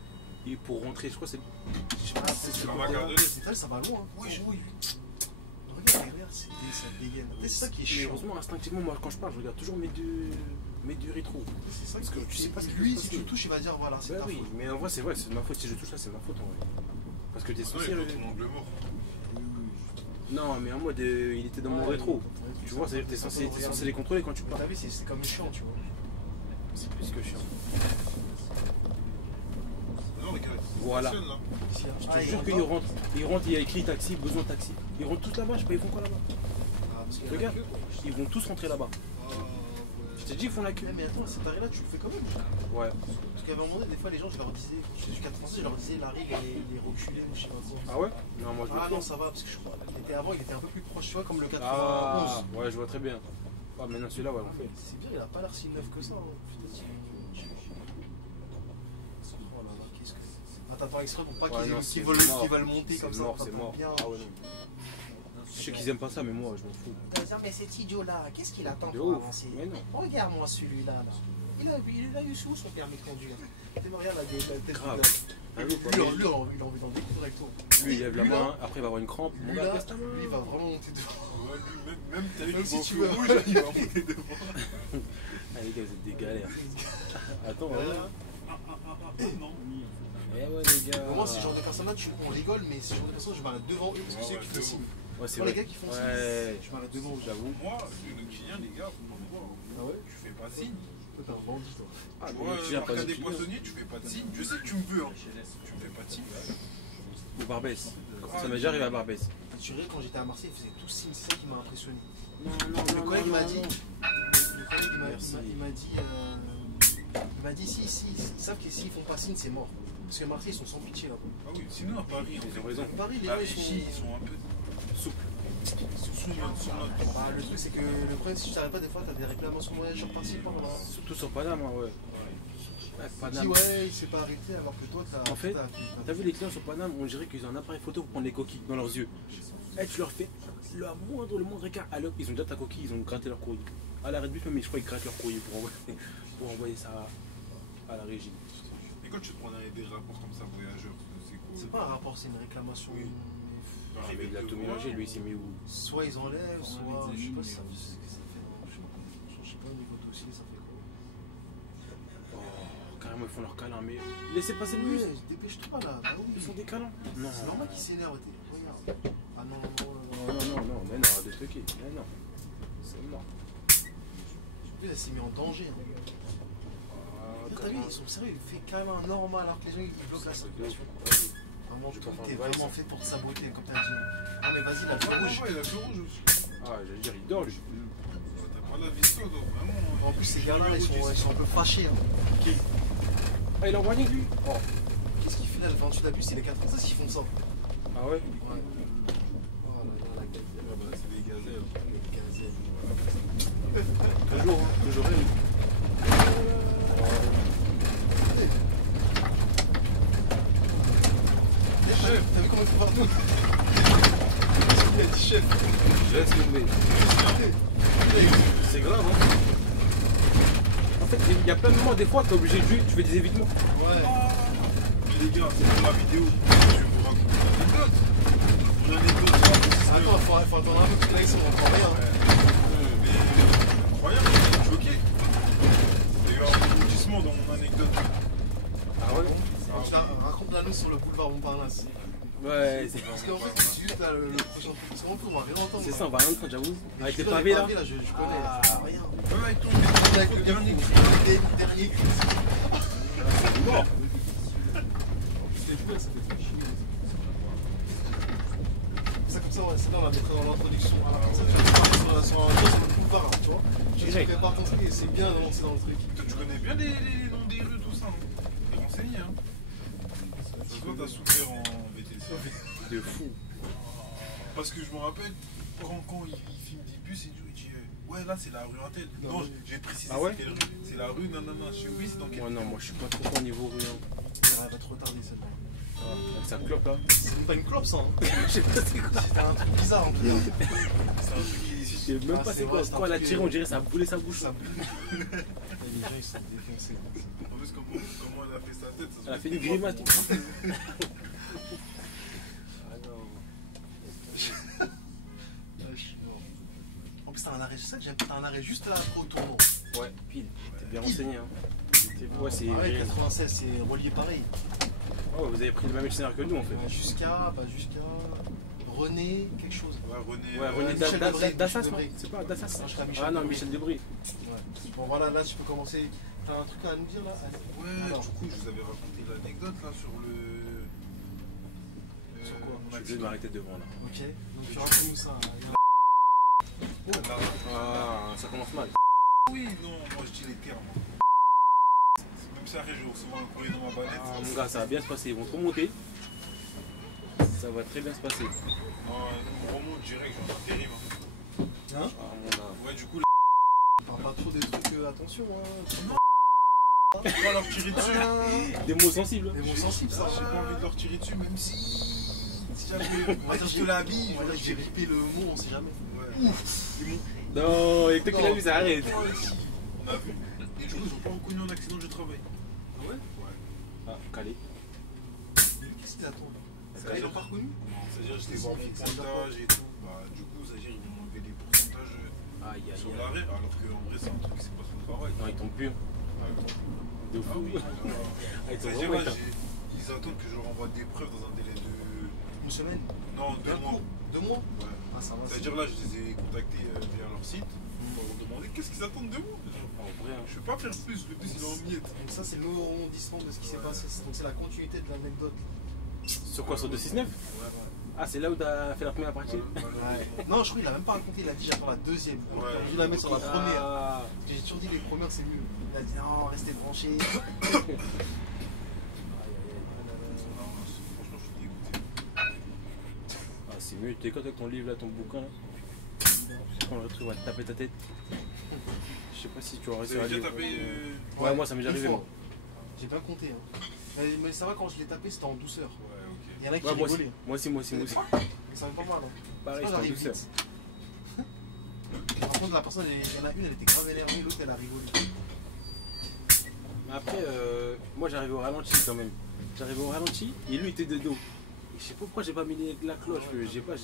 Et pour rentrer, je crois, c'est. Je sais pas, C'est le la côté Macaroni. là. C'est tel, ça va loin. Oui, oui. Regarde, ça dégaine. C'est ça qui est Mais chiant. heureusement, instinctivement, moi, quand je parle, je regarde toujours mes deux rétros. C'est ça Parce que tu sais pas ce qui lui, peut se si tu le passer. touches, il va dire voilà, c'est Bah ta oui, faute. mais en vrai, c'est vrai, c'est de ma faute. Si je touche là, c'est de ma faute en vrai. Parce que t'es Non, censé. il a ton angle mort. Non, mais en mode, il était dans mon Ouais, rétro. ouais, Tu vois, t'es censé les contrôler quand tu Mais parles. t'as vu, c'est comme chiant, tu vois. C'est plus que chiant. Non, les gars, Voilà. stationne, là. Ici, hein. Je Ah, te ils jure rentrent qu'ils pas. rentrent, il y a écrit taxi, besoin de taxi. Ils rentrent tous là-bas, je sais pas, ils font quoi là-bas? Ah, parce qu'il y a la Regarde, queue, quoi. ils vont tous rentrer là-bas. Ah, ouais. Je t'ai dit, ils font la queue. Mais attends, cet arrêt-là, tu le fais quand même. Ouais. Parce qu'à un moment donné, des fois, les gens, je leur disais, je suis jusqu'à français, je leur disais, l'arrêt, il est reculé ou je sais pas quoi. Ah ouais? Non, moi je Ah le non, fais. ça va, parce que je crois, avant, il était un peu plus proche, tu vois, comme le 91. Ah, ouais, je vois très bien. Ah, maintenant celui-là, ouais, on fait. C'est bien, il a pas l'air si neuf que ça. Hein. Putain, oh là là, qu'est-ce que c'est. Ah, t'attends exprès pour pas Ouais, qu'ils non, qu'ils c'est veulent mort. qu'ils veulent monter C'est comme ça. mort, t'attends c'est mort. bien. Ah ouais, non. Je sais qu'ils aiment pas ça, mais moi, je m'en fous. Non, mais cet idiot-là, qu'est-ce qu'il attend De pour ouf. avancer? Mais non. Regarde-moi celui-là. Là. Il a eu sous son permis de conduire. Regarde la tête. Grave. Ah oui, Lui, quoi, il a envie d'en découvrir avec toi. lui, il lève la Lui, là, main, après il va avoir une crampe. Mon Lui, gars, là, baisse ta main. lui, il va vraiment monter devant. Ouais, même t'as vu, Même tu si vois tu au veux. feu rouge, il va monter devant. Ah, les gars, vous êtes des galères. Attends, Ouais. Non. Eh ouais, les gars. Moi, ce genre de personnes-là, on rigole, mais ce genre de personnes, je m'arrête devant eux parce que c'est eux qui font signe. Ouais, c'est Moi, les vrai. gars qui font Ouais. signe, je m'arrête devant eux. J'avoue. Moi, le client, les gars, faut pas me voir. Ah ouais? Tu fais pas signe. Toi, t'es un bandit, toi. Ah, Tu vois, mais tu viens pas Arcade de des poissonniers, tu fais pas de signe. Je sais que tu me veux, hein. Tu me fais pas de signe. Ou Barbès. Ça m'est déjà arrivé à Barbès. Tu sais, quand j'étais à Marseille, ils faisaient tous signe, c'est ça qui m'a impressionné. Non, Le collègue m'a dit, Merci. il m'a dit, si, ils savent que s'ils font pas signe, c'est mort. Parce que Marseille, ils sont sans pitié là-bas. Ah oui, sinon à Paris, Ils ont raison. À Paris, les à gens, Vichy, ils sont un peu Souple. sous notre. Bah, le truc, c'est que le problème, si tu t'arrêtes pas, des fois, t'as des réclamations de voyageurs par-ci, par-là. Surtout sur Paname, hein, ouais. Ouais, Tu dis, Paname. ouais, il s'est pas arrêté alors que toi, t'as. En fait, t'as vu les clients sur Paname, on dirait qu'ils ont un appareil photo pour prendre les coquilles dans leurs yeux. Eh, tu leur fais le moindre écart. Alors, ils ont déjà ta coquille, ils ont gratté leur courrier. À l'arrêt de bus, même, je crois qu'ils grattent leur courrier pour envoyer ça à la régie. Et quand tu te prends des rapports comme ça, voyageurs, c'est cool. C'est pas un rapport, c'est une réclamation. Oui. Ah, mais il a tout mélangé, lui, il s'est mis où? Soit ils enlèvent, soit. Je sais pas si ça fait. Je sais pas au niveau dossier, ça fait quoi. Oh, carrément, ils font leur câlin, mais laissez passer le bus. Ouais, dépêche-toi là. Bah oui. Ils font des câlins. Non, C'est normal qu'ils s'énervent. Regarde. Ah non, non, mais non, arrête de truquer. Mais non, c'est mort. Lui, elle s'est mis en danger. Hein. T'as vu, ils sont sérieux, il fait câlin normal alors que les gens ils bloquent la circulation. Vraiment, Je tout comprends est pas, vraiment ça. fait pour te saboter, comme t'as dit. Ah, mais vas-y, la feu rouge. Il a le rouge aussi. Ah, j'allais dire, il dort, lui. T'as pas la vie toi, vraiment. En plus, ces gars-là, ils sont un peu fâchés. Hein. Ah, il est en warning, lui. Oh. Qu'est-ce qu'il fait là, le 28 d'abus, c'est les 96 qui font ça. Ah ouais? Ouais. Oh là là, la gazelle. C'est des gazelles. Les gazelles. Toujours, hein. Toujours rien. Chef, t'as vu comment il fait partout? Il a dit chef. Laisse tomber. C'est grave, hein. En fait, il y a plein de moments, des fois, t'es obligé de jouer, tu fais des évitements. Ouais. Mais les gars, c'est pour ma vidéo. Je vais vous raconter une anecdote. Une anecdote. Attends, faut attendre un peu parce que là, ils sont encore rien. Mais incroyable, j'étais choqué. Il y a eu un rebondissement dans mon anecdote. Ah ouais? Raconte-la nous sur le boulevard Montparnasse. Ouais, c'est Parce qu'en fait, c'est juste là, le prochain truc. Parce qu'en fait, on va rien entendre. c'est ça, on va rien entendre, j'avoue. Avec les Les pavés là. je connais. Ah. Rien. Ouais, il tombe avec le dernier cri. les derniers cris. C'est mort. C'est fou, ça fait trop chier. Ça comme ça, ouais, c'est là, on la mettrait dans l'introduction. Voilà, comme ça, tu vas parler sur le boulevard, tu vois. Tu prépares ton truc et c'est bien d'avancer dans le truc. Toi, tu connais bien les noms des rues, tout ça, non? T'es renseigné, hein? C'est quoi t'as souffert en VTC? De fou. Parce que je me rappelle, quand il filme des bus et tout, il dit ouais, là c'est la rue Intel. Non, j'ai précisé Ah ouais? c'est quelle rue. C'est la rue, non. Je sais oui, c'est dans quelle Ouais, non, moi je suis pas trop au niveau rue. Hein. Ouais, elle va te retarder celle-là. Ça clope là. C'est même pas une clope ça. Hein. Je sais pas c'est quoi. C'était un truc bizarre en tout cas. C'est un truc qui. Je sais même pas c'est quoi. Quand elle a tiré, on dirait ça a brûlé sa bouche. Ça boule. Et les gens ils sont défoncés. En plus, comment elle a fait sa tête, ça se Elle a voit fait une pas. grimace. Ah non. En plus t'as un arrêt, c'est ça que j'aime, t'as un arrêt juste là après au tournant. Ouais, pile. T'es bien renseigné. Hein. Ouais, c'est. Ouais, 96 c'est relié pareil. Oh, vous avez pris le même itinéraire que nous en fait. Jusqu'à René quelque chose. Ouais, René. Ouais, René Michel Debré, Dassas, Michel non? Debré. C'est pas Dassas? Non, je crois Michel Ah non, Debré. Michel Debré. Ouais. Bon voilà, là tu peux commencer. T'as un truc à nous dire là? Ouais, Alors. du coup, je vous avais raconté l'anecdote là sur le. Sur quoi? Je suis obligé de m'arrêter devant là. Ok, donc tu racontes-nous ça. Ah, ça commence mal. Oui, non, moi je dis les termes. Même si après je vais recevoir un courrier dans ma banette. Ah, mon gars, ça va bien se passer. Ils vont te remonter. Ça va très bien se passer. Non, on remonte direct, j'en intérim. Hein? Ah, mon gars. Ouais, du coup, Parle pas trop des trucs, attention hein. on va leur tirer dessus. Des mots sensibles. Des mots sensibles ça. J'ai pas envie de leur tirer dessus, même si. Si jamais. On va dire je te l'habille, je vais leur J'ai tirer. ripé le mot, on sait jamais. Ouais. Non, et toi qui l'as vu, ça arrête. On a vu. Et du coup, ils ont pas reconnu un accident de travail. Ouais? Ouais. Ah, calé. Qu'est-ce qu'ils attendent? Ils l'ont pas reconnu? C'est-à-dire, j'étais voir mon pointage et tout. Bah, du coup, c'est-à-dire, ils vont enlever les pourcentages Aïe, aïe, sur aïe. l'arrêt, alors qu'en vrai, c'est un truc qui s'est passé au travail. Non, ils tombent plus. De Ah fou. oui, Ah, ils tombent c'est-à-dire, vraiment là, éteints. ils attendent que je leur envoie des preuves dans un délai de. Une semaine? Non, 2 mois. 2 mois? Ouais. Ah ça va. C'est-à-dire, là, je les ai contactés via leur site pour leur demander qu'est-ce qu'ils attendent de moi. En vrai, hein. Je peux pas faire plus, le plus il est en miettes. Donc ça c'est le rebondissement de ce qui s'est Ouais. passé. Donc c'est la continuité de l'anecdote. Sur quoi, sur 269? Ouais, Ah, c'est là où t'as fait la première partie? Non, je crois qu'il a même pas raconté, il a dit j'attends la deuxième. Ouais. J'ai dû la mettre sur la première. Ah, J'ai toujours dit les premières c'est mieux. Il a dit non, restez branchés. Franchement, je suis dégoûté. ah, c'est mieux, t'es quand avec ton livre là, ton bouquin là? Quand le truc va te taper ta tête. Je sais pas si tu vas Vous réussir à avez déjà lire. tapé. Ouais, moi ça m'est déjà Une arrivé. fois. Moi. J'ai pas compté. Hein. Mais ça va, quand je l'ai tapé c'était en douceur. Ouais, ok. Il y en a qui Ouais, moi aussi. rigolaient. Moi aussi. Mais ça va pas mal. Hein. Pareil, C'est c'est pas, en j'arrive douceur. vite. Par contre la personne, il y en a une elle était grave énervée, l'autre elle a rigolé. Mais après, moi j'arrivais au ralenti quand même. J'arrivais au ralenti et lui était de dos. Et je sais pas pourquoi j'ai pas mis la cloche. Je sais pas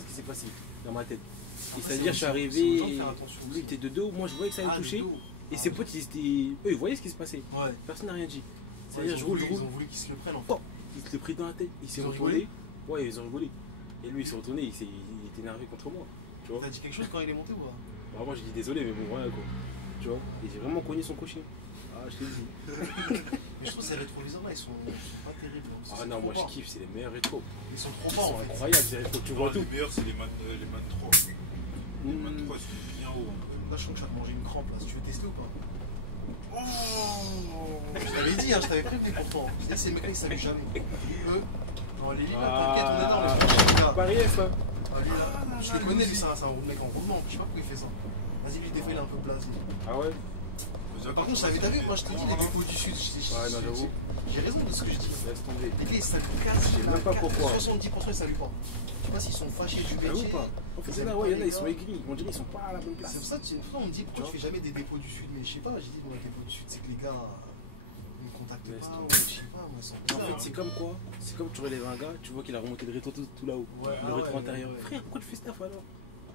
ce qui s'est passé dans ma tête. Et Après, c'est-à-dire, je suis c'est aux arrivé, gens de faire attention lui aussi. était de dos, moi je voyais que ça allait Ah, le toucher. dos. Et Ah, ses oui. potes, eux, ils voyaient ce qui se passait. Ouais. Personne n'a rien dit. Ouais, C'est-à-dire, ils je ont roule, voulu- je roule. Ils ont voulu qu'ils se le prennent en fait. Oh, il se l'est pris dans la tête, il s'est Ils ont retourné. Ouais, ils ont rigolé. Et lui, il s'est retourné, il était énervé contre moi. Tu vois. T'as dit quelque chose quand il est monté ou pas? Alors moi, j'ai dit désolé, mais bon, voilà quoi. Tu vois. Et j'ai vraiment cogné son cochon. Ah, je t'ai dit. Mais je trouve que ces rétroviseurs là ils sont pas terribles. Hein, parce Ah que non, c'est moi trop je bas. kiffe, c'est les meilleurs rétros. Ils sont trop Ils bas sont en fait. incroyables, ces rétros, tu vois tout. Les meilleurs, c'est les Man 3. Les Man 3, ils sont bien hauts. Là je crois que je vais manger une crampe là. Si tu veux tester ou pas? Oh Je t'avais dit, hein, je t'avais prévenu pourtant. Je disais, ces mecs là ils s'amusent jamais. Eux, non, les livres, Ah. t'inquiète, on est dans les gars. Pareil, ça. Ah, lui, là, je le connais, lui, c'est un mec en roulement. Je sais pas pourquoi il fait ça. Vas-y, lui, des fois, il est un peu blasé. Ah ouais. Par contre, je savais, t'as vu, moi, je te dis, les dépôts du Sud. Ouais, non, j'avoue. J'ai raison de ce que je dis. Laisse tomber. Les gars, ils saluent quasi. Je sais même pas pourquoi. 70% ils saluent pas. Je sais pas s'ils sont fâchés du Ah ou métier. pas. En fait, Ils c'est là, aiment ouais, il y pas en a, les ils sont gars. aigris. On dirait qu'ils sont pas à la bonne place. C'est pour ça que une fois, on me dit, pourquoi tu fais jamais des dépôts du Sud? Mais je sais pas, j'ai dit, moi, les dépôts du Sud, c'est que les gars. Ils me contactent Laisse pas, tomber. ou je sais pas, moi, ils sont En bizarres, fait, hein. c'est comme quoi? C'est comme tu relèves un gars, tu vois qu'il a remonté le rétro tout là-haut. Ouais, Le ah rétro ouais, intérieur. ouais. Frère, pourquoi tu fais stuff alors?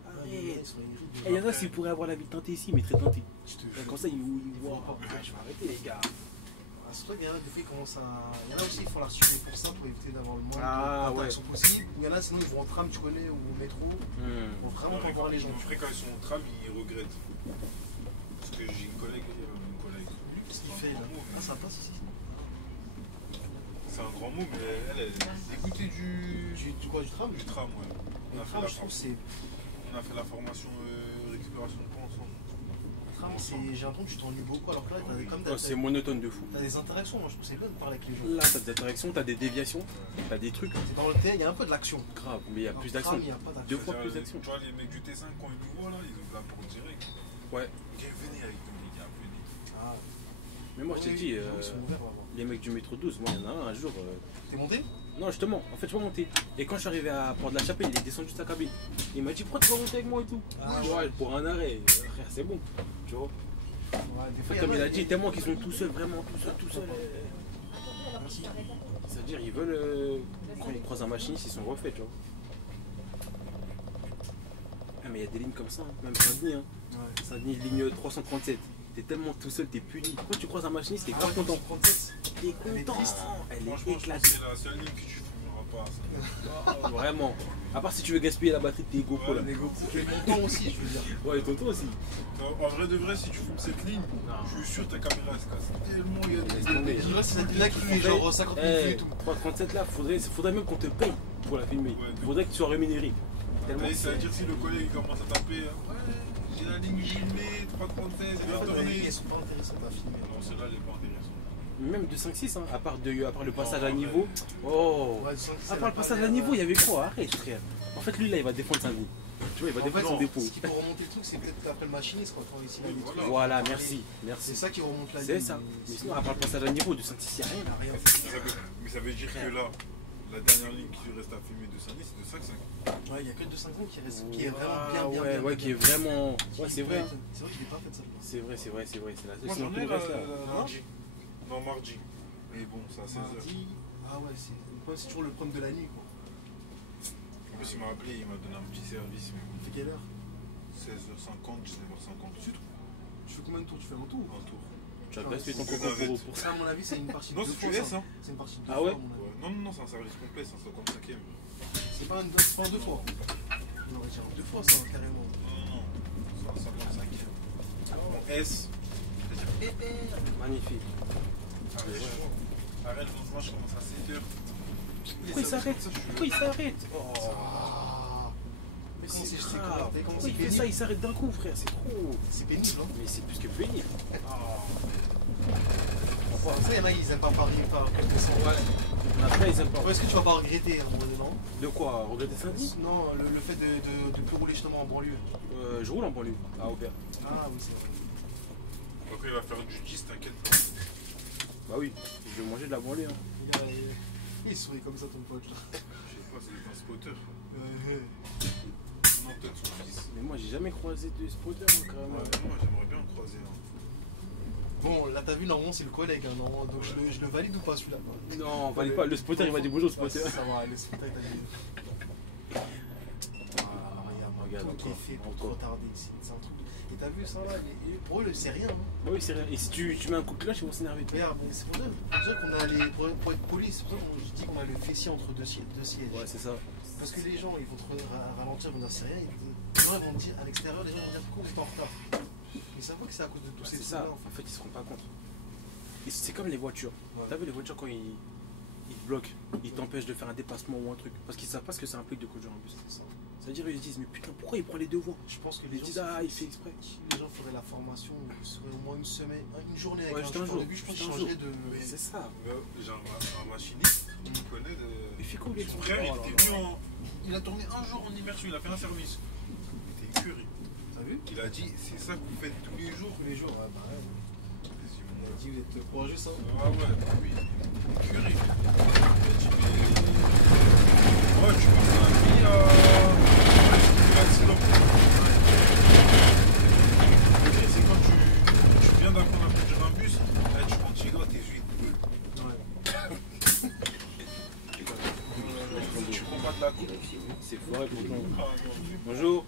Ah, les gars, Arrête. ils sont aigris. Et il y en a, s'ils pourraient avoir la vie de tenter ici, ils mettraient tenter. Je te Comme ça, ils voient. Je vais arrêter, les gars. Ah, c'est vrai qu'il y en a des fois ils commencent à. Il y en a aussi ils font la survie pour ça, pour éviter d'avoir le moins Ah, d'interactions possible. Il y en a sinon ils vont en tram, tu connais, ou au métro. Ils vont vraiment pas voir les gens. Après, quand ils sont au tram, ils regrettent. Parce que j'ai une collègue. Lui ça passe ici. C'est un grand mot, mais elle est dégoûtée Du quoi, du tram? du tram, ouais. Le tram, je trouve que c'est. On a fait la formation récupération de points ensemble. Le tram, j'ai l'impression que tu t'ennuies beaucoup, alors que là, t'as comme Oh, c'est monotone de fou. t'as des interactions, moi je trouve que c'est bien de parler avec les gens. Là, t'as des interactions, t'as des déviations, t'as des trucs. C'est dans le T, il y a un peu de l'action. Grave, mais il y a Dans plus le d'action. tram, il y a pas d'action. Deux fois plus C'est-à-dire, d'action. Tu vois, les mecs du T5, quand ils nous voient là, ils ont de la pour direct. Ouais. Ok, venez avec nous, les gars, venez. Ah, Mais moi, je t'ai oui, dit, ils sont ouverts là-bas. les mecs du métro 12, moi, il y en a un jour. T'es monté? Non, justement, en fait, je suis pas monté. Et quand je suis arrivé à Port de la Chapelle, il est descendu de sa cabine. Il m'a dit, pourquoi tu vas monter avec moi et tout? Ah, Tu vois, pour un arrêt, frère, c'est bon. Tu vois. Ouais, des fois, Comme il a des- dit, tellement qu'ils sont tout seuls, vraiment tout seuls. Merci. C'est-à-dire, ils veulent, quand ils croisent un machiniste, ils sont refaits, tu vois. Ah, mais il y a des lignes comme ça, hein. Même Saint-Denis, hein. Ouais. Saint-Denis, ligne 337. T'es tellement tout seul, t'es puni. Quand tu croises un machiniste, t'es grave content. 37. T'es Elle est content. triste. Elle est Franchement, je pense que éclatée. c'est la seule ligne que tu fumeras pas. Ça. Vraiment. À part si tu veux gaspiller la batterie de tes GoPro là. Ouais, les GoPro. Et mon temps aussi, je veux dire. Ouais, et tonton aussi. En vrai de vrai, si tu fumes cette ligne, je suis sûr ta caméra elle se casse. Tellement il y a Laisse des. tomber. Je dirais que c'est cette là qui fait genre 50 000 vues et tout. 337 là, faudrait même qu'on te paye pour la filmer. Ouais, de- Faudrait que tu sois rémunéré. Tellement Et c'est-à-dire si le collègue commence à taper, ouais, j'ai la ligne filmée, 337, En bien fait, tourné. ils sont pas intéressants à filmer. Non, celle-là elle est pas intéressante. Même de 5-6, hein, à part le passage à niveau. Oh. Ouais, sans- À part le passage à niveau, il y avait quoi? Arrête frère. En fait lui là il va défendre Saint-Denis. Tu vois, il va En défendre fait, son dépôt. ce qui peut remonter le truc, c'est peut-être après le machiniste, quoi, quand ici, Oui, il voilà. Voilà, merci. C'est Merci. ça qui remonte la C'est ligne. ça. Mais sinon, à part le passage à niveau de 5-6, il n'y a rien. Il y a rien. Mais ça veut dire que là, la dernière ligne qui reste à filmer de Saint-Denis, c'est de 5-5. Ouais, il y a que le 250 qui reste, qui est vraiment bien, bien, Ouais, bien. ouais, bien, qui est bien. vraiment. Ouais, c'est vrai. hein. C'est vrai qu'il est pas fait de ça. C'est vrai, c'est vrai, c'est vrai. C'est la Moi sinon, j'en tout ai le là, reste, là. lundi. Non, mardi. Mais bon, c'est à 16h. Mardi. Ah ouais, c'est toujours le problème de la nuit, quoi. En plus, il m'a appelé, il m'a donné un petit service. Mais bon, Il fait quelle heure? 16h50, 19h50. Tu fais combien de tours? Tu fais un tour? Un tour. Tu as gaspillé ton c'est coco navette. pour ça. Ça, à mon avis, c'est une partie de Non, deux c'est fois. du S, ça. hein. C'est une partie de deux Ah fois, ouais à mon avis. Ouais. Non, non, non, c'est un service complet, c'est un 55e. C'est pas un deux fois. Non, mais genre deux fois, ça, carrément. Non, non, non, c'est un 55e. Bon, S, c'est-à-dire Magnifique. Arrête, lendemain, je commence à 7h. Pourquoi il s'arrête? Pourquoi il s'arrête? Oh. Ah. Mais Comment c'est c'est grave. comment Pourquoi c'est il fait pénible. ça? Il s'arrête d'un coup, frère. C'est trop. C'est pénible, hein. Mais c'est plus que pénible. Ça, il y en a, ils aiment pas parler par descendre. Ouais. Après, ils aiment pas. Est-ce que tu vas pas regretter à un moment donné, non? De quoi? Regretter Saint-Denis? Non, le fait de plus rouler justement en banlieue. Je roule en banlieue, à Aubert. Ah oui, c'est vrai. Après, il va faire du 10, t'inquiète. Bah oui, je vais manger de la banlieue. Hein. Il sourit comme ça, ton pote là. Je sais pas, c'est un spotter. Non, peut-être son fils. Mais moi, j'ai jamais croisé de spotter, hein, carrément. Ouais, moi, j'aimerais bien le croiser. Hein. Bon, là t'as vu, normalement c'est le collègue, hein, non? Donc je le valide ou pas celui-là? Non, on valide pas. Le spotter, il m'a dit bonjour, Ouais, spotter. ça va, le spotter t'as dit. Ah, regarde, Regarde, tout est fait pour te encore. retarder ici. C'est un truc. Et t'as vu ça là? Pour eux, c'est rien. Hein. Bah oui, c'est rien. Et si tu mets un coup de cloche, ils vont s'énerver. Regarde, mais c'est pour ça qu'on a les. Pour être poli, c'est pour ça que je dis qu'on a le fessier entre deux sièges. Ouais, c'est ça. Parce que les gens, ils vont te ralentir, ils vont dire c'est rien. Les gens, ils vont te dire, à l'extérieur, les gens vont dire pourquoi vous êtes en retard. Mais ça voit que c'est à cause de tous ces C'est trucs-là. ça. En fait, ils se rendent pas compte. Et c'est comme les voitures. Ouais. T'as vu les voitures quand ils te bloquent, ils t'empêchent de faire un dépassement ou un truc. Parce qu'ils savent pas ce que ça implique de conduire un bus. C'est-à-dire, ils se disent, mais putain, pourquoi il prend les deux voies? Je pense que Ils les disent, gens. ah, il fait exprès. Si les gens feraient la formation, ce serait au moins une semaine, une journée avec Ouais, un juste un chauffeur jour. de bus, je pense Juste qu'il un changerait de. Mais c'est ça. J'ai un machiniste qui connaît de. Il fait quoi, lui, Son son frère, frère, il était venu en. Il a tourné un jour en immersion, il a fait un service. Il était écœuré. T'as vu? Il a dit, c'est ça que vous faites tous les jours. Tous les jours, ouais, bah ouais. Il a dit, vous êtes courageux, ça? Ah ouais, oui. Écœuré. Il a dit, mais. Ouais, tu pars d'un pays à. Accident. C'est quand tu viens d'apprendre à conduire un bus, là tu rentres chez toi, tes yeux ils brûlent. Ouais. Tu prends pas de la coupe. C'est forêt pour toi. Ah, non. Bonjour.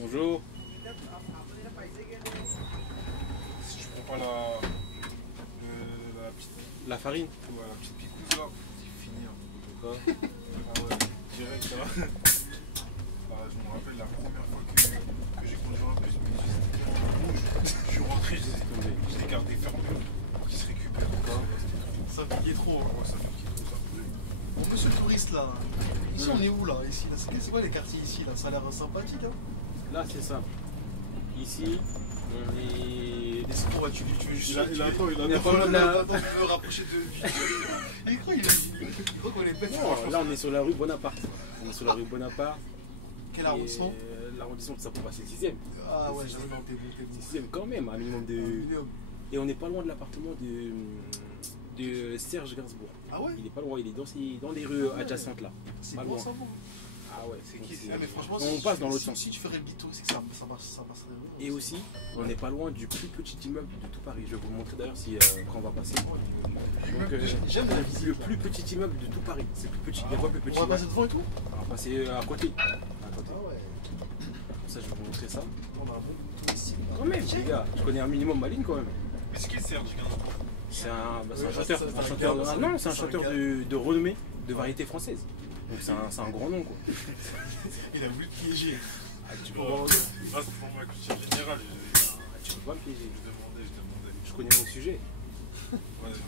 Bonjour. Si tu prends pas la petite, La farine. ouais, la petite picouse là, c'est fini. Hein. Quoi? Ah ouais, direct là. Ah, je me rappelle la première fois que j'ai conduit un bus, mais je suis rentré, je l'ai gardé plus là. Ici on est où là? Ici, là, c'est quoi les quartiers ici là? Ça a l'air sympathique hein. Là, c'est ça. Ici, on est. Et c'est quoi? Tu veux juste. Il attend, il On est attend. pas loin de la- Attends, tu veux rapprocher de. Il croit qu'on est bête. Non, là, on est sur la rue Bonaparte. On est sur la rue Bonaparte. Quel arrondissement? L'arrondissement de Saint-Paul, c'est le 6ème. Ah ouais, non, t'es bon, t'es bon. C'est 6ème quand même, un minimum de. Minimum. Et on n'est pas loin de l'appartement de Serge Gainsbourg. Ah ouais? Il est pas loin, il est dans les rues adjacentes là. C'est Pas bon, loin. ça bon. Ah ouais, C'est qui? c'est- Ah, mais franchement, on si passe tu- dans l'autre si- sens. Si tu ferais le ghetto, c'est que ça passerait vraiment. Et aussi, on n'est pas loin du plus petit immeuble de tout Paris. Je vais vous le montrer d'ailleurs si, quand on va passer. Donc, J'aime la visite. le plus petit immeuble de tout Paris. C'est plus petit. Il y a quoi plus petit? On va passer devant et tout? On va passer à côté. À côté. Ah ouais. Ça, je vais vous montrer ça. On a un bon ghetto ici. Quand même, les gars, je connais un minimum ma ligne quand même. Est-ce qu'il sert du Gainsbourg? C'est un Ouais, chanteur. ça, c'est Un un chanteur gars, ça. non, c'est un C'est un chanteur gars. de renommée de variété française. Donc c'est un grand nom quoi. Il a voulu te piéger. Tu peux, Ah, c'est pour ma culture générale. tu peux pas me piéger. Je demandais. Je connais mon sujet. Ouais,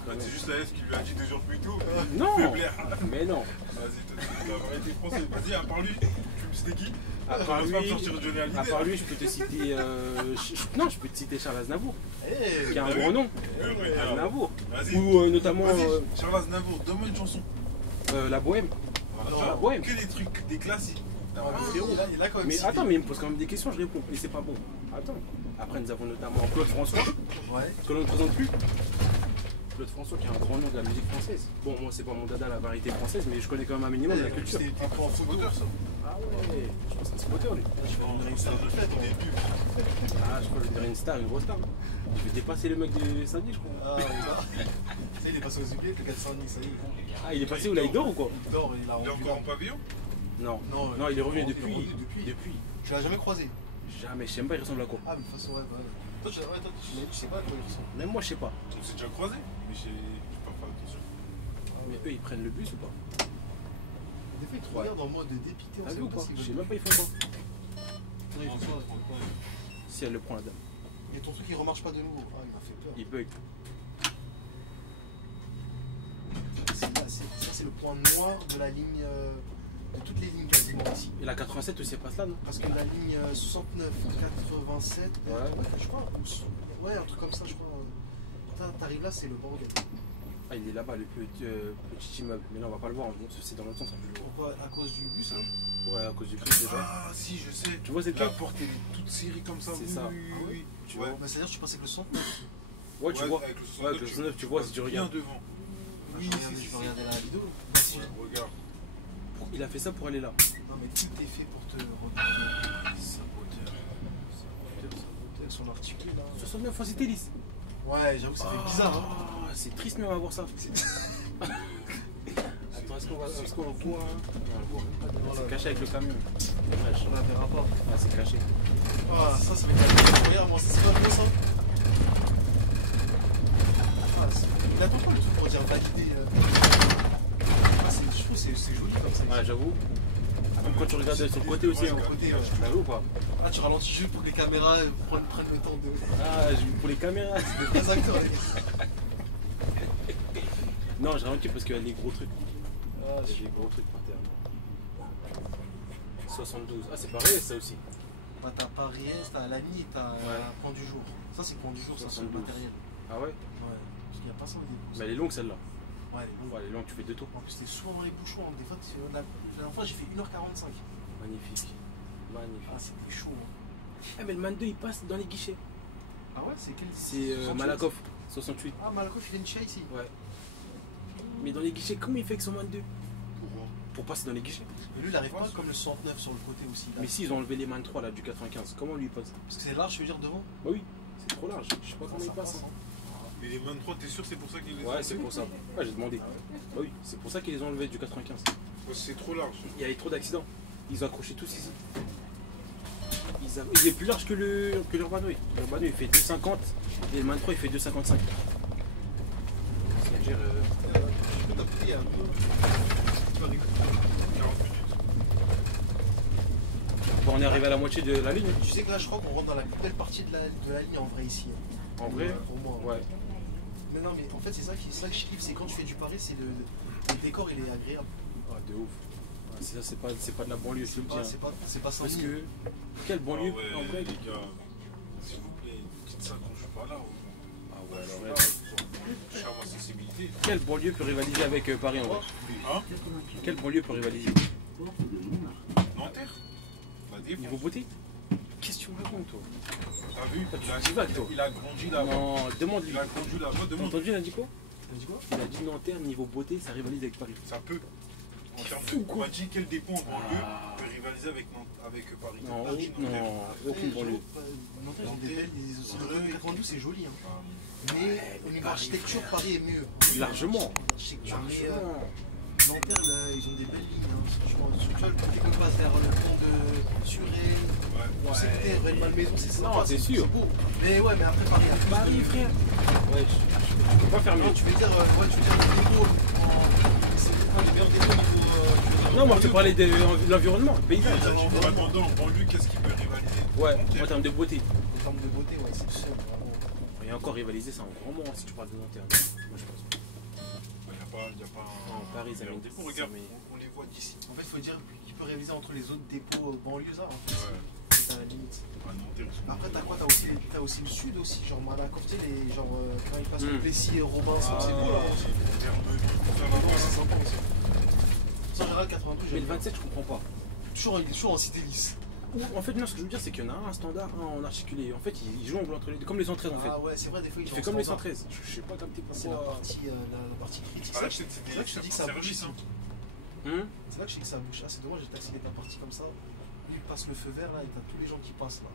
bah, c'est juste la S qui lui a dit 2 jours plus tôt. Non, Faiblard. mais non. Vas-y, t'as la variété française. Vas-y, à part lui, tu me c'était qui? À part Commence lui, pas à me sortir Johnny Hallyday. à part lui, je peux te citer. Non, je peux te citer Charles Aznavour, qui a un Ah oui. grand nom. Regarde. Aznavour. Vas-y. Ou notamment Vas-y, Charles Aznavour, donne-moi une chanson. La Bohème. Voilà, ouais. que des trucs, des classiques. Ah, frérot, il a quand même. Mais cité. attends, mais il me pose quand même des questions, je réponds. Et c'est pas bon. Attends. Après, nous avons notamment Claude François, Ouais. que l'on ne présente plus. Claude François, qui est un grand nom de la musique française. Bon, moi, c'est pas mon dada la variété française, mais je connais quand même un minimum de la culture. T'es pas en photo. Moteur, ça. Ah ouais, je pense que c'est un spotter lui. Je vais donner une salle de fête. Au début. Ah, je crois que je dirais une star, une grosse star. Je vais dépasser le mec de Saint-Denis, je crois. Ah, ouais, là. Tu sais, il est passé aux oubliettes, le 410, ça y est. Ah, il est passé où là, il dort ou quoi? Il dort, il a Il est encore en pavillon? Non. Non, Non, il est revenu il est depuis. revenu depuis. Depuis. Je l'ai jamais croisé. Jamais, je sais même pas, il ressemble à quoi. Ah, mais de toute façon, ouais, bah. Toi, tu sais pas à quoi il ressemble. Même moi, je sais pas. On s'est déjà croisé, mais j'ai pas fait attention. Mais eux, ils prennent le bus ou pas? Des fois, ils te regardent en mode dépité. On T'as sait vu ou pas pas? s'ils Je sais veulent- même pas, ils font quoi. Non, ils font ça. Si elle le prend, la dame. Et ton truc, il remarche pas de nouveau. Ah, il m'a fait peur. Il bug. Ça, c'est le point noir de la ligne. De toutes les lignes quasiment ici. Et la 87 aussi, elle passe là, non? Parce que la ligne 69, 87, Ouais. je crois, ouais, un truc comme ça, je crois. Quand t'arrives là, c'est le bordel. Ah, il est là-bas, le petit immeuble. Mais là, on va pas le voir, hein. C'est dans l'autre sens. Pourquoi? À cause du bus, hein? Ouais, à cause du bus déjà. Ah, si, je sais. Tu vois cette La carte? porte, elle est toute serrée comme ça. C'est oui, ça. oui, Ah oui, ouais oui. Tu Ouais. vois? Bah, c'est-à-dire, tu penses avec le 69. Ouais, tu vois. Avec le Ouais, avec le 69, tu vois si tu bien regardes. devant. Oui, si, tu si. peux regarder la vidéo. Bah, si. Ouais, regarde. Il a fait ça pour aller là. Non, mais tout est fait pour te regarder. Saboteur. Son articulé là. 69 fois c'était lisse. Ouais, j'avoue, ça fait bizarre, hein. Ah, c'est triste, mais on va voir ça. Attends, est-ce qu'on voit? Non, on le voit. C'est caché avec le camion. Ouais, On la verra pas. Ah, c'est caché. Ah, ça va être la regarde, moi, c'est pas beau ça. Ah, il attend pas le truc pour dire valider. Ah, je trouve que c'est joli comme ça. Ouais, j'avoue. Même quand tu regardes sur le côté aussi. Ouais, Hein. sur le côté, ouais. T'as vu ou pas? Ah, tu ralentis juste pour que les caméras prennent le temps de. Ah, pour les caméras. Des vrais acteurs, les gars. Non, je ralentis parce qu'il y a des gros trucs. Ah, Il y a des gros trucs par terre. 72. Ah, c'est pareil ça aussi. bah, t'as Paris Est, t'as Lagny, t'as Point du Jour. Ça, c'est Point du Jour, ça, c'est le 72. matériel. Ah ouais? Ouais. Parce qu'il n'y a pas ça au début. Mais elle est longue celle-là. Ouais, elle est longue. Ouais, elle est longue, tu fais 2 tours. En plus, t'es souvent dans les bouchons. Des fois, la dernière fois, j'ai fait 1h45. Magnifique. Magnifique. Ah, c'était chaud. Hein. Ah, mais le Man 2 il passe dans les guichets. Ah ouais, c'est quel? C'est 68. Malakoff, 68. Ah, Malakoff, il fait une chia ici. Ouais. Mais dans les guichets, comment il fait avec son Man 2? Pourquoi? Pour passer dans les guichets. Mais lui, il arrive pas comme le 69 sur le côté aussi. Là. Mais si ils ont enlevé les Man 3 là du 95, comment lui il passe? Parce que c'est large, je veux dire, devant. Bah oui, c'est trop large. Je sais pas comment il Ça passe. passe, Hein. Mais les 23, t'es sûr c'est pour ça qu'ils les ont Ouais, c'est enlevés? pour ça. Ouais, j'ai demandé. Bah oui, c'est pour ça qu'ils les ont enlevés du 95. Parce que c'est trop large. Il y avait trop d'accidents. Ils ont accroché tous ici. Il est plus large que l'Urbano. L'Urbano il fait 2,50 et le Man 3 il fait 2,55. C'est-à-dire. Je peux t'appuyer un peu. Tu vas rigoler. 40 minutes. Bon, on est arrivé à la moitié de la ligne. Tu sais que là, je crois qu'on rentre dans la plus belle partie de la ligne en vrai ici. Hein. En vrai, Pour moi. ouais. Mais non, mais en fait, c'est ça que je kiffe. C'est quand tu fais du pari, c'est le décor, il est agréable. Ah, de ouf. Ah, ça, c'est pas de la banlieue, je te le dis. Hein. C'est pas ça. Parce que, quelle banlieue Ah ouais, en vrai? les gars, s'il vous plaît, dites ça quand je suis pas là. Ah ouais, Je suis alors, là, je suis à ma sensibilité. quelle banlieue peut rivaliser avec Paris en vrai? Hein? Quelle banlieue peut rivaliser? Nanterre? La défense. Niveau beauté? Qu'est-ce que tu me racontes, toi? T'as vu? tu vas, toi. Il a grandi là-bas. Non, demande-lui. Il a grandi là-bas, T'as demande. entendu, il a dit quoi? T'as dit quoi? Il a dit Nanterre, niveau beauté, ça rivalise avec Paris. Ça peut. En termes fou, de. On quoi. m'a dit quel dépôt en banlieue Ah. peut rivaliser avec Paris. Non, Paris, non, Nanterre. aucune banlieue. Nanterre, ils ont des belles. Le 92, c'est joli. Hein. Ah, Mais au niveau architecture, Paris est mieux. Largement. Architecture, mais Largement. Nanterre, là, ils ont des belles lignes. Hein. Franchement, tu vois, le côté qu'on passe vers le pont de Suré. Ouais. C'est côté Rennes-Malmaison, c'est sympa. Non, c'est sûr. beau. Mais ouais, mais après Paris, il y a plus Paris, de- frère. Ouais, je peux pas faire mieux. Non, tu veux dire, le niveau. C'est quoi les meilleurs dépôts au niveau. Non, moi je te parlais de l'environnement, le paysage. En attendant, en banlieue, qu'est-ce qui peut rivaliser? Ouais, Nanterre. en termes de beauté. En termes de beauté, ouais, c'est sûr. Vraiment. Et encore rivaliser, c'est un grand mot hein, si tu parles de Nanterre. Moi je pense. Il n'y a pas un. Non, Paris, ça meilleur met- dépôt. ça Regarde, met- on les voit d'ici. En fait, il faut dire qu'il peut réviser entre les autres dépôts banlieusards. En fait. Ouais. C'est à la limite. À Nanterre, ils sont- Après, t'as quoi? T'as aussi le sud aussi, genre Malakoff, tu sais, genre quand ils passent Mm. le Plessis et Robin, c'est beau là. C'est une terre de vie pour faire la C'est voie, sympa aussi. Ça, en général, 92, Mais le 27, je comprends pas. il est toujours en cité lisse. En fait, non, ce que je veux dire, c'est qu'il y en a un standard, un en articulé. En fait, il jongle entre les deux, comme les 113 en fait. Ah ouais, c'est vrai, des fois, Il il fait comme les 113. Je sais pas capter C'est la pourquoi. partie, la partie critique. Ah, là, C'est c'est là que je te dis que ça bouge ici. Hum C'est là que je dis que ça bouge. Ah, c'est dommage, j'ai taxé ta partie comme ça. Lui, il passe le feu vert là et t'as tous les gens qui passent là.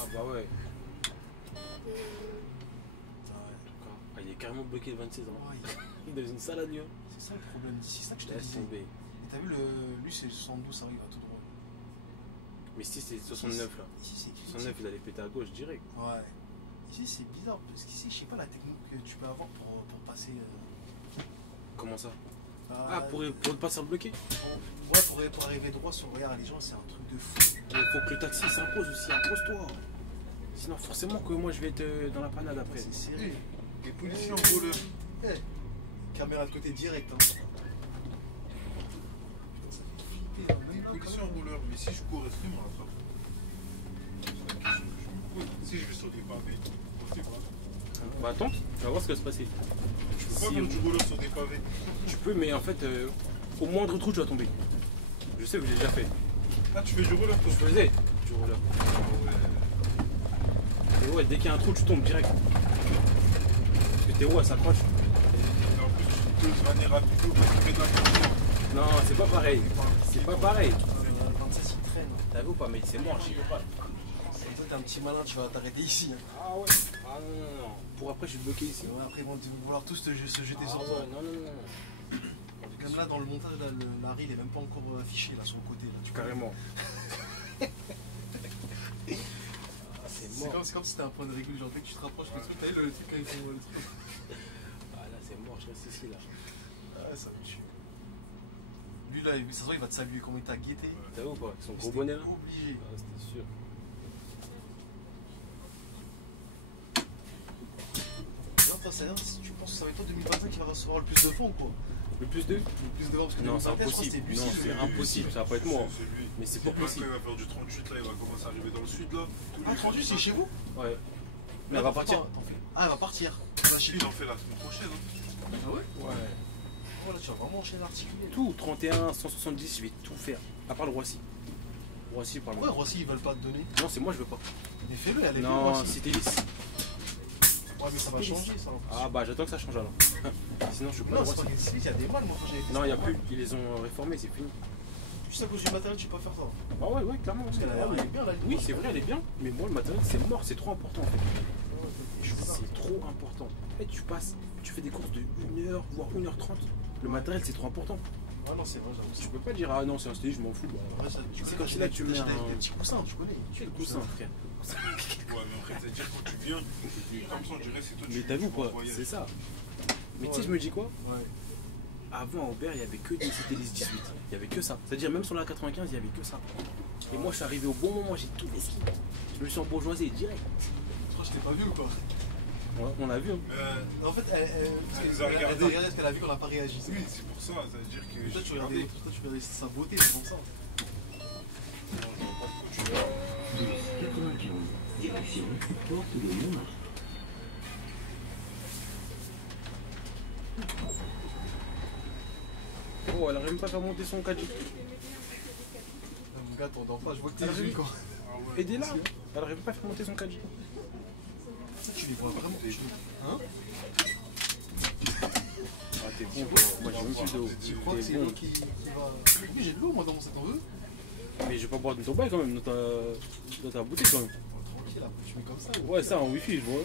Ah bah ouais. Ah, il est carrément bloqué le 26 ans. Ouais, Il est dans une salade, lui. c'est ça le problème d'ici, c'est ça que je te Laisse disais. tomber. Et t'as vu, lui c'est 72, ça arrive à tout droit. Mais si c'est 69 là. Ici c'est critique. 69, il allait péter à gauche direct. Ouais. Ici c'est bizarre parce qu'ici je sais pas la technique que tu peux avoir pour passer. Comment ça? Bah, Ah, pour pas se faire bloquer? Ouais, pour arriver droit sur regarde les gens, c'est un truc de fou. Il faut que le taxi s'impose aussi, impose-toi. Sinon, forcément que moi je vais être dans la panade après. C'est serré. Des policiers en voleur. Caméra de côté direct. Hein. Putain, ça fait flipper, hein. Des policiers en voleur. Mais si je cours, est-ce qu'ils me rattrapent? C'est la question que je me pose. Si je vais sur des pavés, c'est quoi? Bah attends, tu vas voir ce qui va se passer. Je peux pas Si, faire du roller sur des pavés. Tu peux, mais en fait, au moindre trou, tu vas tomber. Je sais que j'ai déjà fait. Ah, tu fais du roller toi? Je faisais du roller. Ah ouais. Et ouais, dès qu'il y a un trou, tu tombes direct. Parce que tes roues, elles s'accrochent. Et en plus, tu peux vanner rapido parce que tu fais de la course. Non, c'est pas pareil. C'est pas pareil. 26 il traîne. T'as vu ou pas? Mais c'est mort, j'y vais pas. Et toi t'es un petit malin, tu vas t'arrêter ici. Hein. Ah ouais. Ah non, non, non. Pour après, je suis bloqué ici. Et ouais, après ils vont vouloir tous se jeter Ah sur toi. ouais, non, non, non. Même là dans le montage, là, la rille il est même pas encore affiché là sur le côté. Là, tu Carrément. Ah, c'est C'est mort. comme si c'était un point de régule, genre dès que tu te rapproches le truc, t'as vu le truc quand ils font le truc. Ah là, c'est mort, je reste ici là. Ah ça me tue. Lui là, ça se voit, il va te saluer comment il t'a guetté. T'as vu ou pas? Son gros C'était bonnet là? obligé. Ah, c'était sûr. Là, toi, tu penses que ça va être toi 2025 qui va recevoir le plus de fonds quoi? Le plus de? Le plus de vents parce que Non, c'est 2021, je crois que impossible. c'était Non, Lucille, c'est le- impossible, ça va pas être moi. C'est lui. Mais c'est pas Quand possible. il va faire du 38 là, il va commencer à arriver dans le sud là. Tous Ah, les 38 c'est chez vous? Ouais. Mais elle va partir. Ah, elle va partir. Il en fait la semaine prochaine. Hein. Ah ouais? Ouais. Oh là, tu vas vraiment enchaîner l'articulé. Tout, 31, 170, je vais tout faire. À part le Roissy. Roissy, par Pourquoi Roissy ils veulent pas te donner? Non, c'est moi, je veux pas. Mais fais-le, elle est Non, Roissy. c'était lisse. Ouais, mais ça va changer ça. Ah bah, j'attends que ça change alors. Sinon, je suis pas Non, le c'est pas Roissy. qu'il y a des mal, moi quand j'avais fait Non, ça. il n'y a plus. Ils les ont réformés, c'est fini. Juste à cause du matériel, tu peux pas faire ça. Ah ouais, ouais, clairement. Parce qu'elle Ah oui. elle est bien la ligne. Oui, c'est vrai, elle est bien. Mais moi, le matériel, c'est mort, c'est trop important en fait. Je suis pas. C'est trop important. En fait, tu fais des courses de 1h, voire 1h30. Le matériel, c'est trop important. Ah non, c'est vrai, j'avoue. Tu peux pas dire, ah non, c'est un style, je m'en fous. Bah, Ouais, ça, tu c'est connais, comme si là, tu mets t'achètes un- des petits coussins, tu connais. quel coussin, frère. Ouais, mais après, c'est-à-dire quand tu viens, comme ça on dirait c'est toi Mais t'as vu tu vas en quoi? voyage. C'est ça. Mais tu sais, Ouais. je me dis quoi? Ouais. Avant, à Aubert, il n'y avait que des CTLS 18. Il n'y avait que ça. C'est-à-dire, même sur la 95, il n'y avait que ça. Et moi, je suis arrivé au bon moment, j'ai tout les skis. Je me suis embourgeoisé direct. Je crois que je t'ai pas vu ou quoi? On l'a vu. Hein. En fait, Elle nous a regardé. elle a regardé ce qu'elle a vu qu'on n'a pas réagi. Oui, c'est pour ça, ça veut dire que. Toi, tu regardais sa beauté, c'est pour ça. Non, je vois pas de quoi tu parles. Plus 95, direction porte de Montmartre. Oh, elle arrive même pas à faire monter son caddie. Mon gars, t'en dors pas, je vois que t'es Ah, oui. vu quoi. Aidez-la. Elle arrive pas à faire monter son caddie. Tu les vois vraiment. Hein? Ah, t'es bon, toi. Moi, j'ai même plus d'eau. Tu crois que c'est T'es bon. l'eau qui va. Oui, j'ai de l'eau moi dans mon sac, t'en veux? Mais je vais pas boire de ton bail quand même, dans ta bouteille quand même. Tranquille, après tu mets comme ça. Ouais, ça en wifi, je vois.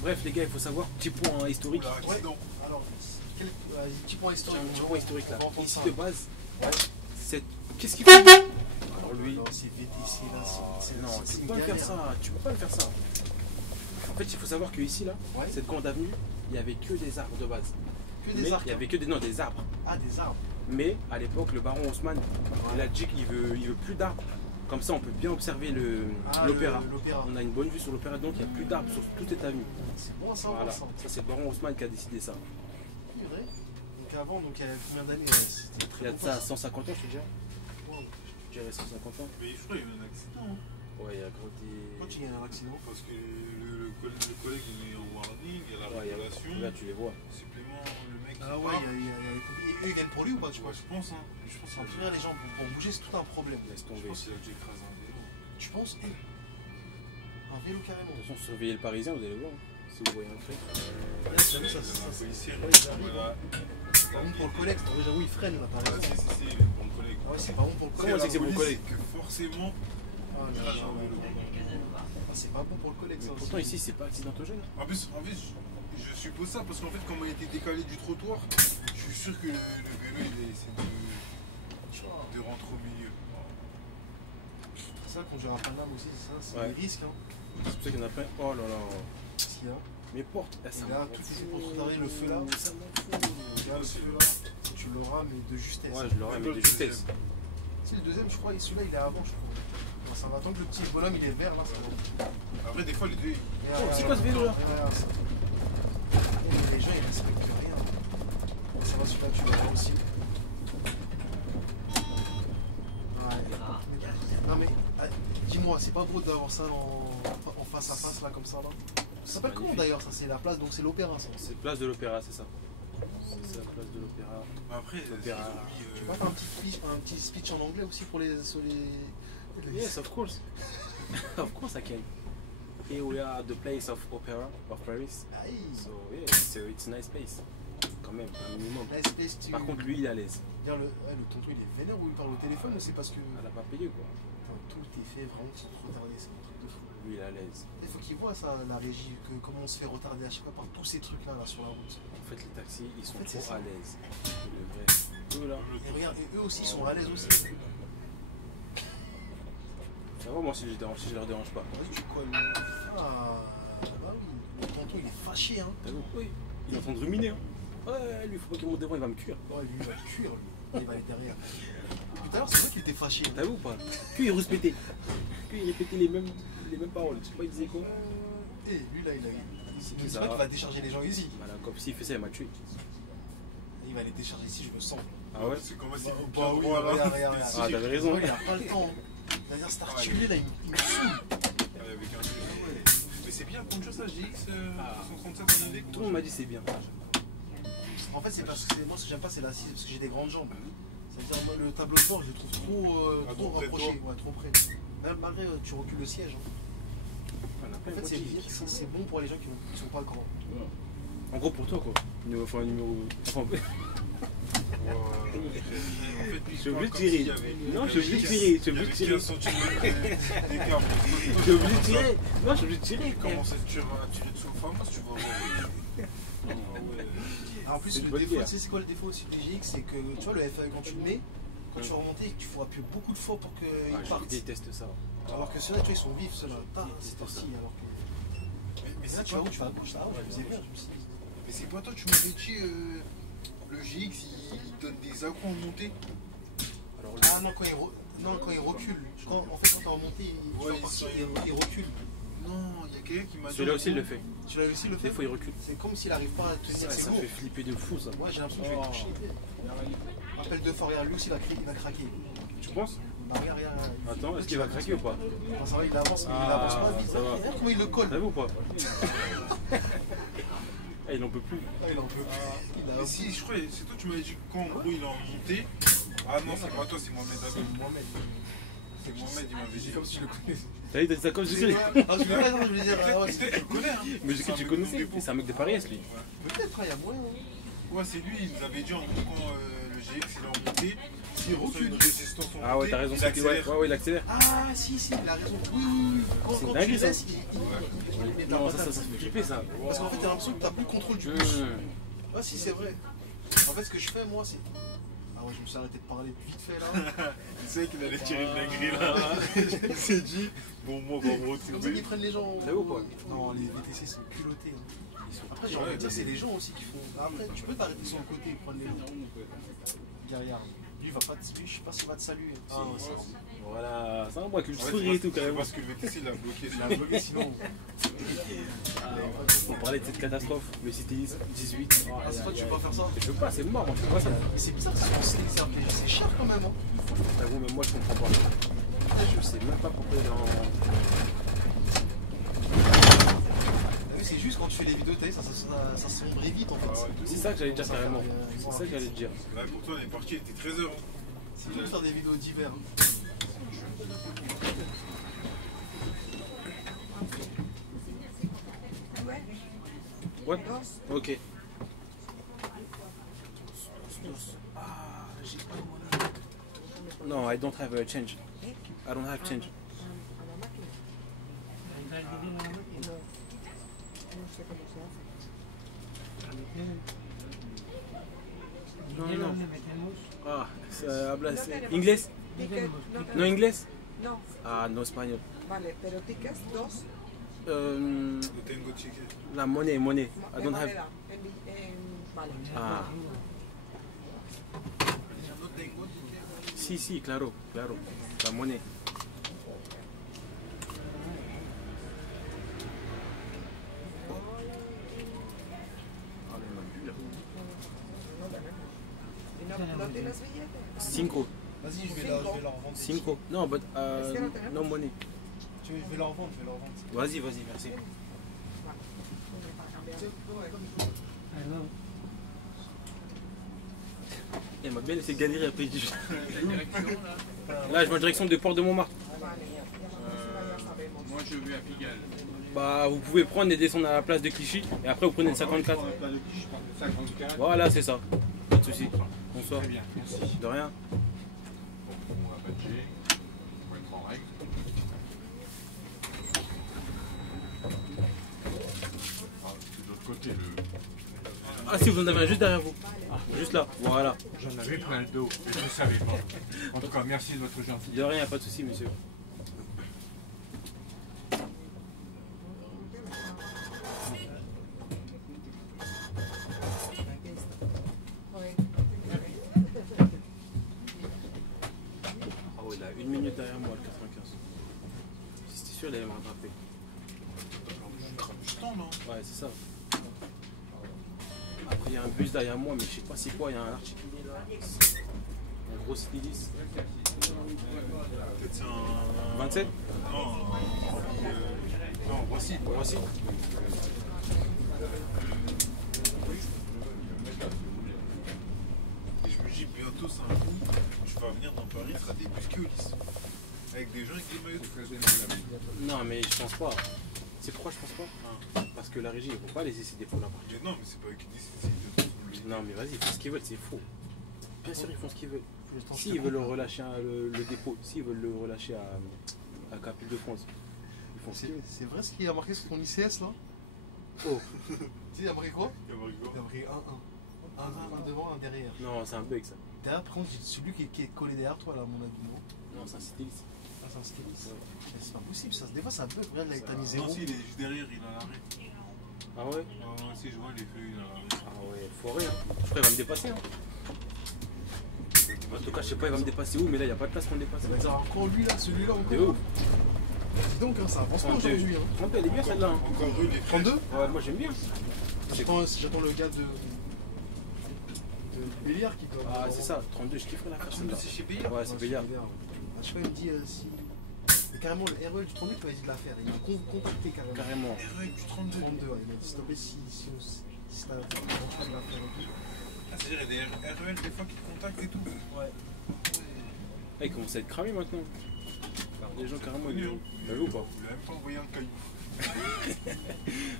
Bref, les gars, il faut savoir, petit point historique. Oula, accident. Alors, quel petit point Tiens, historique. un petit point historique là. On va entendre Ici ça. de base, qu'est-ce qu'il fait? Alors lui, Non, c'est VTC là, non, c'est tu peux une pas me faire galère. ça, tu peux pas me faire ça. En fait, il faut savoir que ici là, Ouais. cette grande avenue, il y avait que des arbres de base. Que Mais des arcs. il y avait que des arbres. Ah, des arbres. Mais à l'époque, le baron Haussmann, il a dit qu'il veut plus d'arbres. Comme ça, on peut bien observer Ah, l'opéra. L'opéra. On a une bonne vue sur l'opéra, donc il n'y a plus d'arbres sur toute cette avenue. C'est bon ça, Voilà, ça. ça c'est le baron Haussmann qui a décidé ça. C'est vrai. Donc avant, donc il y a combien d'années c'était Il y a de très ça longtemps, 150 ans, je te dirais. Wow. Je dirais 150 ans. Mais je crois qu'il y a eu un accident. Hein. Ouais, il y a gros Pourquoi des... tu y a un accident? Parce que le collègue il est en warning, il y a la Ouais, régulation. là, tu les vois. Supplément, le mec. Ah ouais, et eux ils viennent pour lui ou pas, tu vois? Je pense, hein. Je pense En qu'il tout cas, les gens pour bouger, c'est tout un problème. Laisse Je tomber. pense qu'il a déjà écrasé un vélo. Tu penses? Un vélo carrément. De toute façon, surveillez le Parisien, vous allez voir. Si vous voyez un truc. Là, t'as vu, ça. Un policier, Ouais, là. j'arrive. Voilà. C'est pas bon pour le collègue, déjà oui, il freine là, t'as Ah, raison. si, pour le collègue. Ah ouais, c'est pas bon pour le Comment collègue. c'est que c'est pour le collègue? Que forcément, Ah, il là, écrase là, un vélo. Ah, c'est pas bon pour le collègue Mais ça pourtant, aussi. ici, c'est pas accidentogène. En plus, je suppose ça parce qu'en fait, comme il a été décalé du trottoir, je suis sûr que le vélo il essaie de rentrer au milieu. C'est ça, conduire à Paname aussi, c'est ça, c'est Ouais. des risques. Hein. C'est pour ça qu'il y en a plein. Oh là là. Qu'est-ce qu'il y a? Mes portes, elles Et là, tout est fait pour retarder le feu là. Ça m'en fout. Regarde le feu là. Tu l'auras, mais de justesse. Ouais, je l'aurais, mais de justesse. C'est le deuxième, je crois, et celui-là il est avant, je crois. Bon, ça va tant que le petit bonhomme il est vert là, ça va. Après, des fois, les deux. c'est quoi ce vélo là? Les gens ils respectent rien. Ça va super, tu l'auras aussi. Ouais. Non mais, dis-moi, c'est pas beau d'avoir ça en face à face là, comme ça là? Ça s'appelle comment d'ailleurs ça? C'est la place, donc c'est l'opéra ça. C'est place de l'opéra, c'est ça. C'est la place de l'opéra. Après, L'opéra. Tu peux faire un petit speech en anglais aussi pour les. Sur les... Yes, of course. Of course I can. Here we are at the place of opera of Paris. Aïe. So yeah, so it's a nice place. Quand même, un minimum. La espèce, tu... Par contre, lui, il est à l'aise. Dire le tonton il est vénère ou il parle au téléphone ou c'est parce que. Elle a pas payé quoi. Enfin, tout est fait vraiment c'est retardé, c'est un truc de fou. Lui, il est à l'aise. Il faut qu'il voit ça, la régie, que comment on se fait retarder à chaque fois par tous ces trucs là, sur la route. En fait, les taxis, ils sont En fait, c'est trop ça. à l'aise. Le vrai. Eux là. Et regarde, et eux aussi sont à l'aise aussi. Ça va, moi, si je leur dérange pas. Vas-y, tu colles. Ah, bah oui, le tonton il est fâché, hein. T'as vu? Oui. Il est en train de ruminer. Hein. Ouais, lui, faut pas qu'il monte devant, il va me cuire. Ouais, lui il va le cuire, lui. Il va aller derrière. Tout à l'heure, c'est vrai qu'il était fâché. T'as vu ou pas? Puis il répétait. Puis il répétait les mêmes paroles. Je sais pas, il disait quoi? Et lui là, il Ça pas va. qu'il va décharger les gens ici. Voilà, comme s'il fait ça, il m'a tué. Il va les décharger ici, je me sens. Ah ouais? C'est comment c'est Bah bien oui, droit là. regarde. Ah, t'avais raison. Il a pas le temps. C'est-à-dire, cet articulé là, il me saoule. Avec un truc. Mais c'est bien conduire ça, GX 137 en indé. Tout le monde m'a dit c'est bien. En fait, c'est parce que moi, ce que j'aime pas, c'est l'assise, parce que j'ai des grandes jambes. C'est-à-dire, moi, le tableau de bord, je le trouve trop trop près de rapproché. toi. Ouais, trop près. Même malgré, tu recules le siège. Hein. On a En plein fait, de c'est bon pour les gens qui sont pas grands. En gros, pour toi, quoi. Enfin, un numéro. Enfin, je suis obligé de tirer. Non, je suis obligé de tirer. Je suis obligé de tirer. Je suis obligé de tirer. Non, je suis obligé de tirer. Comment à tirer dessous le fameux, tu vas voir. En plus, C'est une le bonne défaut, guerre. tu sais, c'est quoi le défaut aussi du GX? C'est que tu vois, le FAE, quand tu le mets, quand tu vas remonter, tu faut appuyer beaucoup de fois pour qu'il Ah, parte. je déteste ça. Alors que ceux-là, tu vois, ils sont vifs, ceux-là. C'est déteste parti. ça. Alors que. Mais là, c'est tu vas pas où? Tu vas à gauche, là, je me faisais peur, je me suis dit. Mais c'est pas toi, tu m'avais dit le GX, il donne des accros en montée. Alors, Ah non, quand il recule. En fait, quand t'es en montée, il recule. Non, il y a quelqu'un qui m'a dit. celui-là aussi, il le fait. Tu l'as aussi le fait? Des fois, il recule. C'est comme s'il arrive pas à tenir Ça, ses ça lourds. fait flipper de fou, ça. Moi j'ai l'impression que je vais toucher. Appel de fort, regarde, lui aussi il va craquer. Tu penses? Bah regarde. Attends, est-ce qu'il va craquer ou pas? Ah, ça va, il avance, mais il Ah, avance pas vite. ça va. Regarde comment il le colle. T'as vu ou pas? Ah, il n'en peut plus. Ah, il en peut plus. Mais si, je crois, c'est toi, tu m'avais dit qu'en gros il est en montée. Ah non, c'est pas toi, c'est Mohamed Abel. C'est Mohamed, il m'avait dit. Comme si je le connaissais. T'as vu, t'as dit ça comme j'écris? Ah, je voulais dire, ah, ouais, Peut-être tu le connais, hein. Mais j'ai cru que tu connaissais. C'est un mec de Paris, lui. peut-être, il y a moyen. Ouais, c'est lui, il nous avait dit en gros quand le GX il est en montée, S'il recule. une résistance en montée. Ah ouais, t'as raison, il c'est qu'il accélère. ouais, il accélère. Ah, si, il a raison. Oui. C'est Quand dingue, tu ça. laisses, il met Non, la ça patate. fait flipper, ça. Parce qu'en fait, t'as l'impression que t'as plus le contrôle du pouce. Ah, si, c'est vrai. En fait, ce que je fais, moi, c'est. Ah ouais, je me suis arrêté de parler vite fait là. Tu sais qu'il allait tirer une dinguerie là. Il s'est dit, bon, moi, on va me C'est comme ça retrouver. qu'ils prennent les gens. T'as vu ou pas? Non, les VTC sont culottés. Après, j'ai envie de dire, c'est les gens aussi qui font. Après, tu peux t'arrêter sur le côté et prendre les gens. Derrière. Lui, il va pas te. Lui, je sais pas s'il va te saluer. Ah, ouais, ça. Voilà, c'est un moi qui le En fait, souris et tout, quand même. Parce que le VTC il a bloqué. Il a bloqué sinon. On parlait de cette catastrophe, le Citélis 18. Ah, c'est toi, tu veux pas faire ça? Je veux pas, c'est mort, moi, je fais pas ça. Mais c'est bizarre, c'est c'est cher quand même. Hein. T'avoue, même moi, je comprends pas. Je sais même pas pourquoi il est en. T'as vu, c'est juste quand tu fais les vidéos, t'as vu, ça sombrait vite en fait. Ah ouais, C'est ça que j'allais dire carrément. C'est ça que j'allais te dire. Là, pour toi, on est parti, il était 13h. C'est dur de faire des vidéos d'hiver. What? Ok. Ah, j'ai pas de monnaie. No, I don't have a change. I don't have change. No, no. Ah, hablas inglés? Ticket, No inglés? no, Ah, no español. vale, pero tickets dos, Um, No tengo ticket. la money. I de don't have. moneda, vale. Ah. No tengo ticket. Sí, claro. La monnaie. ¿Y no tienes billete? Cinco. Vas-y, je vais leur revendre. Cinco. No, but no money. Je vais leur vendre, Vas-y, merci. Il m'a bien laissé galérer après. Là, je vais en direction des ports de Montmartre. Vale, ya sabemos. Moi je vais à Pigalle. Bah, vous pouvez prendre et descendre à la place de Clichy. Et après, vous prenez le 54. Je prends le 54. Voilà, c'est ça. Pas de soucis. Bonsoir. Très bien, merci. De rien. On va badger. On va être en règle. Ah, c'est de l'autre côté le. Ah, si, vous en avez un juste derrière vous. Juste là. Voilà. J'en avais plein le dos, mais je ne savais pas. En tout cas, merci de votre gentillesse. De rien, pas de soucis, monsieur. Ah ouais, il a 1 minute derrière moi, le 95. Si c'était sûr, il allait me rattraper. Je tends, non? Ouais, c'est ça. Après, il y a un bus derrière moi, mais je sais pas c'est quoi. Il y a un articulé là. Un gros styliste. Peut-être c'est un. 27? Non, non, voici. Voici. Et je me dis, bientôt, c'est un coup, tu vas venir dans Paris, il sera des bus Keolis. Avec des gens avec des maillots de Non, mais je pense pas. C'est pourquoi je pense pas? Parce que la régie, ils vont pas laisser ces défauts là-bas. Mais non, mais c'est pas eux qui décident. Non, mais vas-y, ils font ce qu'ils veulent, c'est faux. Bien sûr, ils font ce qu'ils veulent. S'ils veulent le relâcher le dépôt, s'ils veulent le relâcher à Capitale de France, ils font ce qu'ils veulent. C'est vrai ce qu'il y a marqué sur ton ICS là? Oh, Tu sais, il y a marqué quoi? Il y a marqué quoi? Il y a marqué 1-1. Un devant, un derrière. non, c'est un bug ça. Derrière, par contre, celui qui est collé derrière toi là, à mon avis, non? Non, c'est un styliste. Ah, c'est un styliste. Mais c'est pas possible ça. Des fois, ça bug. Regarde, là, t'as mis Non, 0. si, il est juste derrière, il a l'arrêt. Ah ouais? Si je vois les feuilles, il a l'arrêt. Ah ouais, foiré hein. Je crois qu'il va me dépasser hein. En tout cas, je sais pas, il va me dépasser où, mais là, il n'y a pas de place pour me dépasser. Ça va dire encore lui là, celui-là C'est encore. ouf. Dis donc, hein, ça avance pas 32. aujourd'hui. Hein. 32, elle est bien celle-là. Hein. Encore eux, les 32 Ouais, moi j'aime bien. J'attends le gars de Béliard qui doit. Ah, c'est ça, 32, je kifferais la faire celle-là. C'est chez Béliard. Ouais, c'est Béliard. Je sais pas, il me dit si. Mais carrément, le RE du 32, tu vas essayer de la faire. Il m'a contacté carrément. Carrément. RE du 32. 32, ouais. Il m'a dit s'il te plaît, si t'as envie de la faire et tout. Ah, c'est-à-dire, il y a des REL des fois qui te contactent et tout. Ouais. Ah, il commence à être cramé maintenant. Les gens carrément, ils Connu, T'as vu ou pas? Il a même pas envoyé un caillou.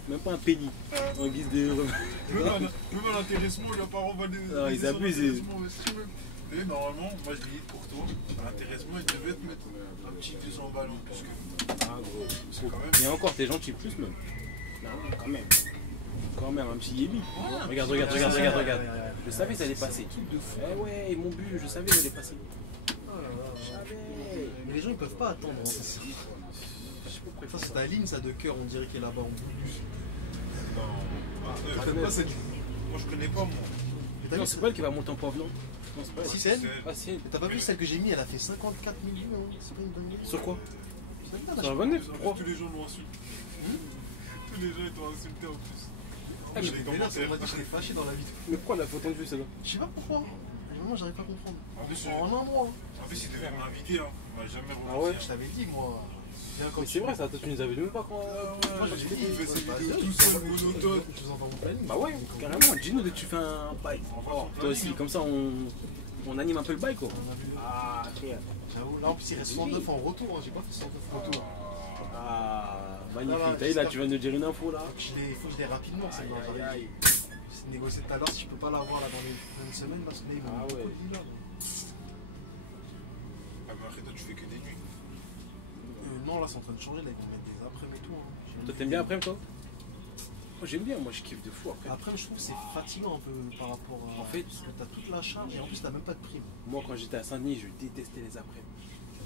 Même pas un penny en guise de. Même un intéressement, il a pas renvoyé. Non, ils abusent. Et normalement, moi je dis pour toi, à l'intéressement, il devait te mettre un petit 200 balles en plus que. Ah, gros. C'est quand même. Et encore, t'es gentil plus même. Non, quand même. Quand même, un petit yébi. Regarde. Je savais que ça allait passer. Eh ouais, mon but, je savais que ça allait passer. Oh là là. Je savais. Mais les gens ils peuvent pas attendre. Hein. Je sais pas pourquoi. Ça c'est ta ligne ça de cœur, on dirait qu'elle est là-bas en bonus. Non, connais. moi je connais pas moi. Mais t'as Non, vu, c'est pas elle qui va monter en poivre, non? Non, c'est pas elle. Si c'est elle. Ah, si, elle. T'as pas vu celle que j'ai mis, elle a fait 54 millions, hein. C'est pas une bonne idée. Sur quoi? C'est Sur la bonne neuf? Tous les gens l'ont insulté. Tous les gens ils t'ont insulté en plus. Ah, mais Je l'ai fait là, on m'a dit que je l'ai fâché dans la vidéo. Mais pourquoi la photo de vue, celle-là? Je sais pas pourquoi. À un moment j'arrive pas à comprendre. En plus, En un mois. en plus, il devait m'inviter, hein. On m'a jamais Ah ouais? Je t'avais dit moi. Viens quand Mais c'est vrai, ça, toi tu nous avais même pas quand. Moi je t'ai dit, il fait ses bah, vidéos viens, tout je seul, vous envoie- monotone. Je vous envoie mon planning. Bah ouais, carrément, dis-nous dès que tu fais un bail. Toi aussi, comme ça on anime un peu le bail quoi. On a vu. Ah, frère. J'avoue, là en plus il reste 109 en retour, hein. J'ai pas fait 109 en retour. Ah, Non, magnifique. non, T'as vu là, tu viens de dire une info là. Faut que je l'ai rapidement, c'est bon. Aïe, aïe, aïe. C'est négocié tout à l'heure si je peux pas l'avoir là dans les prochaines semaines parce que là, ils Ah m'ont ouais. beaucoup dit, là. Ah, mais après, toi, tu fais que des nuits. Non, là c'est en train de changer, là ils vont mettre des après-midi et tout. Hein. Toi t'aimes bien après toi? Moi j'aime bien, moi je kiffe de fou après. Après, je trouve que c'est fatigant un peu par rapport à. En fait- parce que t'as toute la charge et en plus t'as même pas de prime. Moi quand j'étais à Saint-Denis, je détestais les après.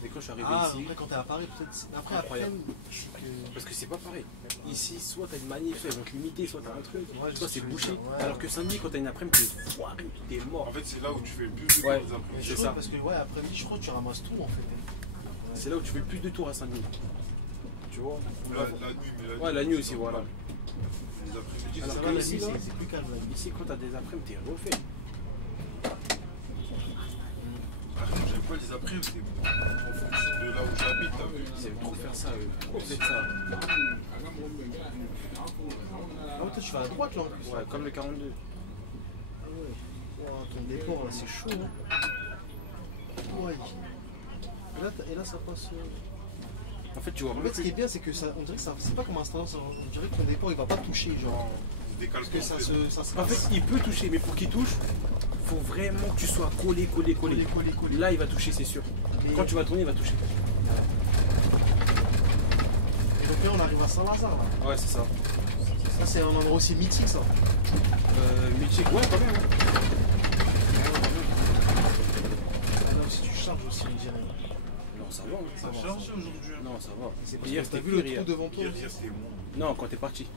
Et quand je suis arrivé Ah, ici, après quand t'es à Paris, peut-être. Après, Incroyable. c'est que. parce que c'est pas pareil. Ici, soit t'as une manif, elles vont te limiter, soit t'as un truc, Ouais, je soit sais c'est ce que tu veux bouché. dire, ouais. Alors que Saint-Denis, quand t'as une après-midi, t'es foiré, t'es mort. En fait, c'est là où tu fais le plus de Ouais. temps après. Mais je c'est trouve ça. parce que ouais, après-midi, je crois que tu ramasses tout en fait. C'est là où tu fais le plus de tours à Saint-Denis. Tu vois? La nuit, mais Ouais, la nuit aussi, voilà. Les après-midi, Ah, Alors ça que va, la ici, nuit, là, c'est plus calme. Là. Ici, quand t'as des après-midi, t'es refait. Par contre, j'aime pas les après-midi, c'est en fonction de là où j'habite. T'as vu? Ils aiment trop faire ça, eux. Trop fait ça. Ah ouais, toi tu vas à droite là en plus. Ouais, comme le 42. Ah ouais. Ouah, ton déport là, c'est chaud. Hein. Ouais. Et là, ça passe. En fait, tu vois, En fait, ce qui est bien, c'est que ça, on dirait que ça, c'est pas comme un stand, on dirait que ton déport il va pas toucher, genre. Décale Parce que ça se En fait, il peut toucher, mais pour qu'il touche, faut vraiment que tu sois collé. collé. Là, il va toucher, c'est sûr. Et- Quand tu vas tourner, il va toucher. Et donc là, on arrive à Saint-Lazare là. Ouais, c'est ça. Ça, c'est un endroit aussi mythique ça. Mythique, ouais, quand même. Hein. Là aussi, tu charges aussi, on dirait. Non, ça va. Ça a changé aujourd'hui. Non, ça va. C'est parce Hier, que t'as c'était vu le pire, trou hier. devant toi. Hier, c'était bon. Non, quand t'es parti. Hier,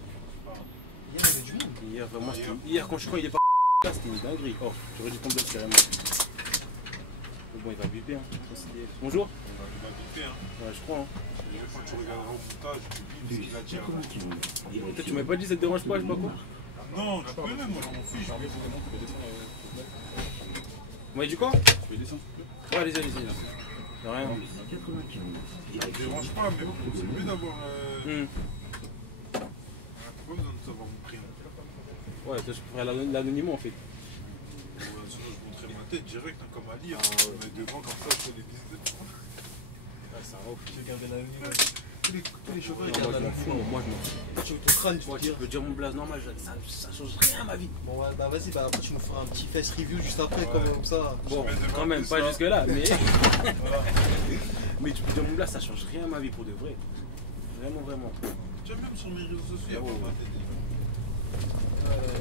il y avait du monde. Hier, vraiment, hier quand je crois qu'il est pas là, c'était une dinguerie. Oh, j'aurais dû tomber carrément. Mais bon, il va biper. Hein. Ça, c'est- Bonjour. On va bipper, hein. Ouais, je crois. Hein. Et quand tu regarderas au montage, tu bipes ce qu'il a dit. Hein. Toi, tu m'avais pas dit ça te dérange pas, je sais pas quoi. Non, tu peux même, moi, je m'en fiche. Vous m'avez dit quoi? Tu peux descendre? Ouais, allez-y. Y'a rien. Ça me dérange pas, mais c'est mieux d'avoir. T'as pas besoin de savoir mon prénom. Ouais, toi, je préfère l'anonymat en fait. Ouais, sinon, je montrais ma tête direct, hein, comme Ali. Hein. Ah, ouais. Mais devant, comme ça, je fais les 19. Ouais, c'est un ouf. J'ai gardé l'anonymat. Tous les chauffeurs, ils Non, moi, gardent je m'en fous. l'anonymat. Moi, je m'en fous. Toi, tu veux ton crâne, tu Moi, veux tu dire. peux dire mon blaze normal, ça change rien à ma vie. Bon, ouais, bah vas-y, bah après, tu nous feras un petit face review juste après, comme ça. Bon, mets devant quand même, tout pas ça. jusque là, mais. Voilà. Mais tu peux dire mon blaze, ça change rien à ma vie pour de vrai. Vraiment. Tu as même sur mes réseaux sociaux, il y a pas ma tête.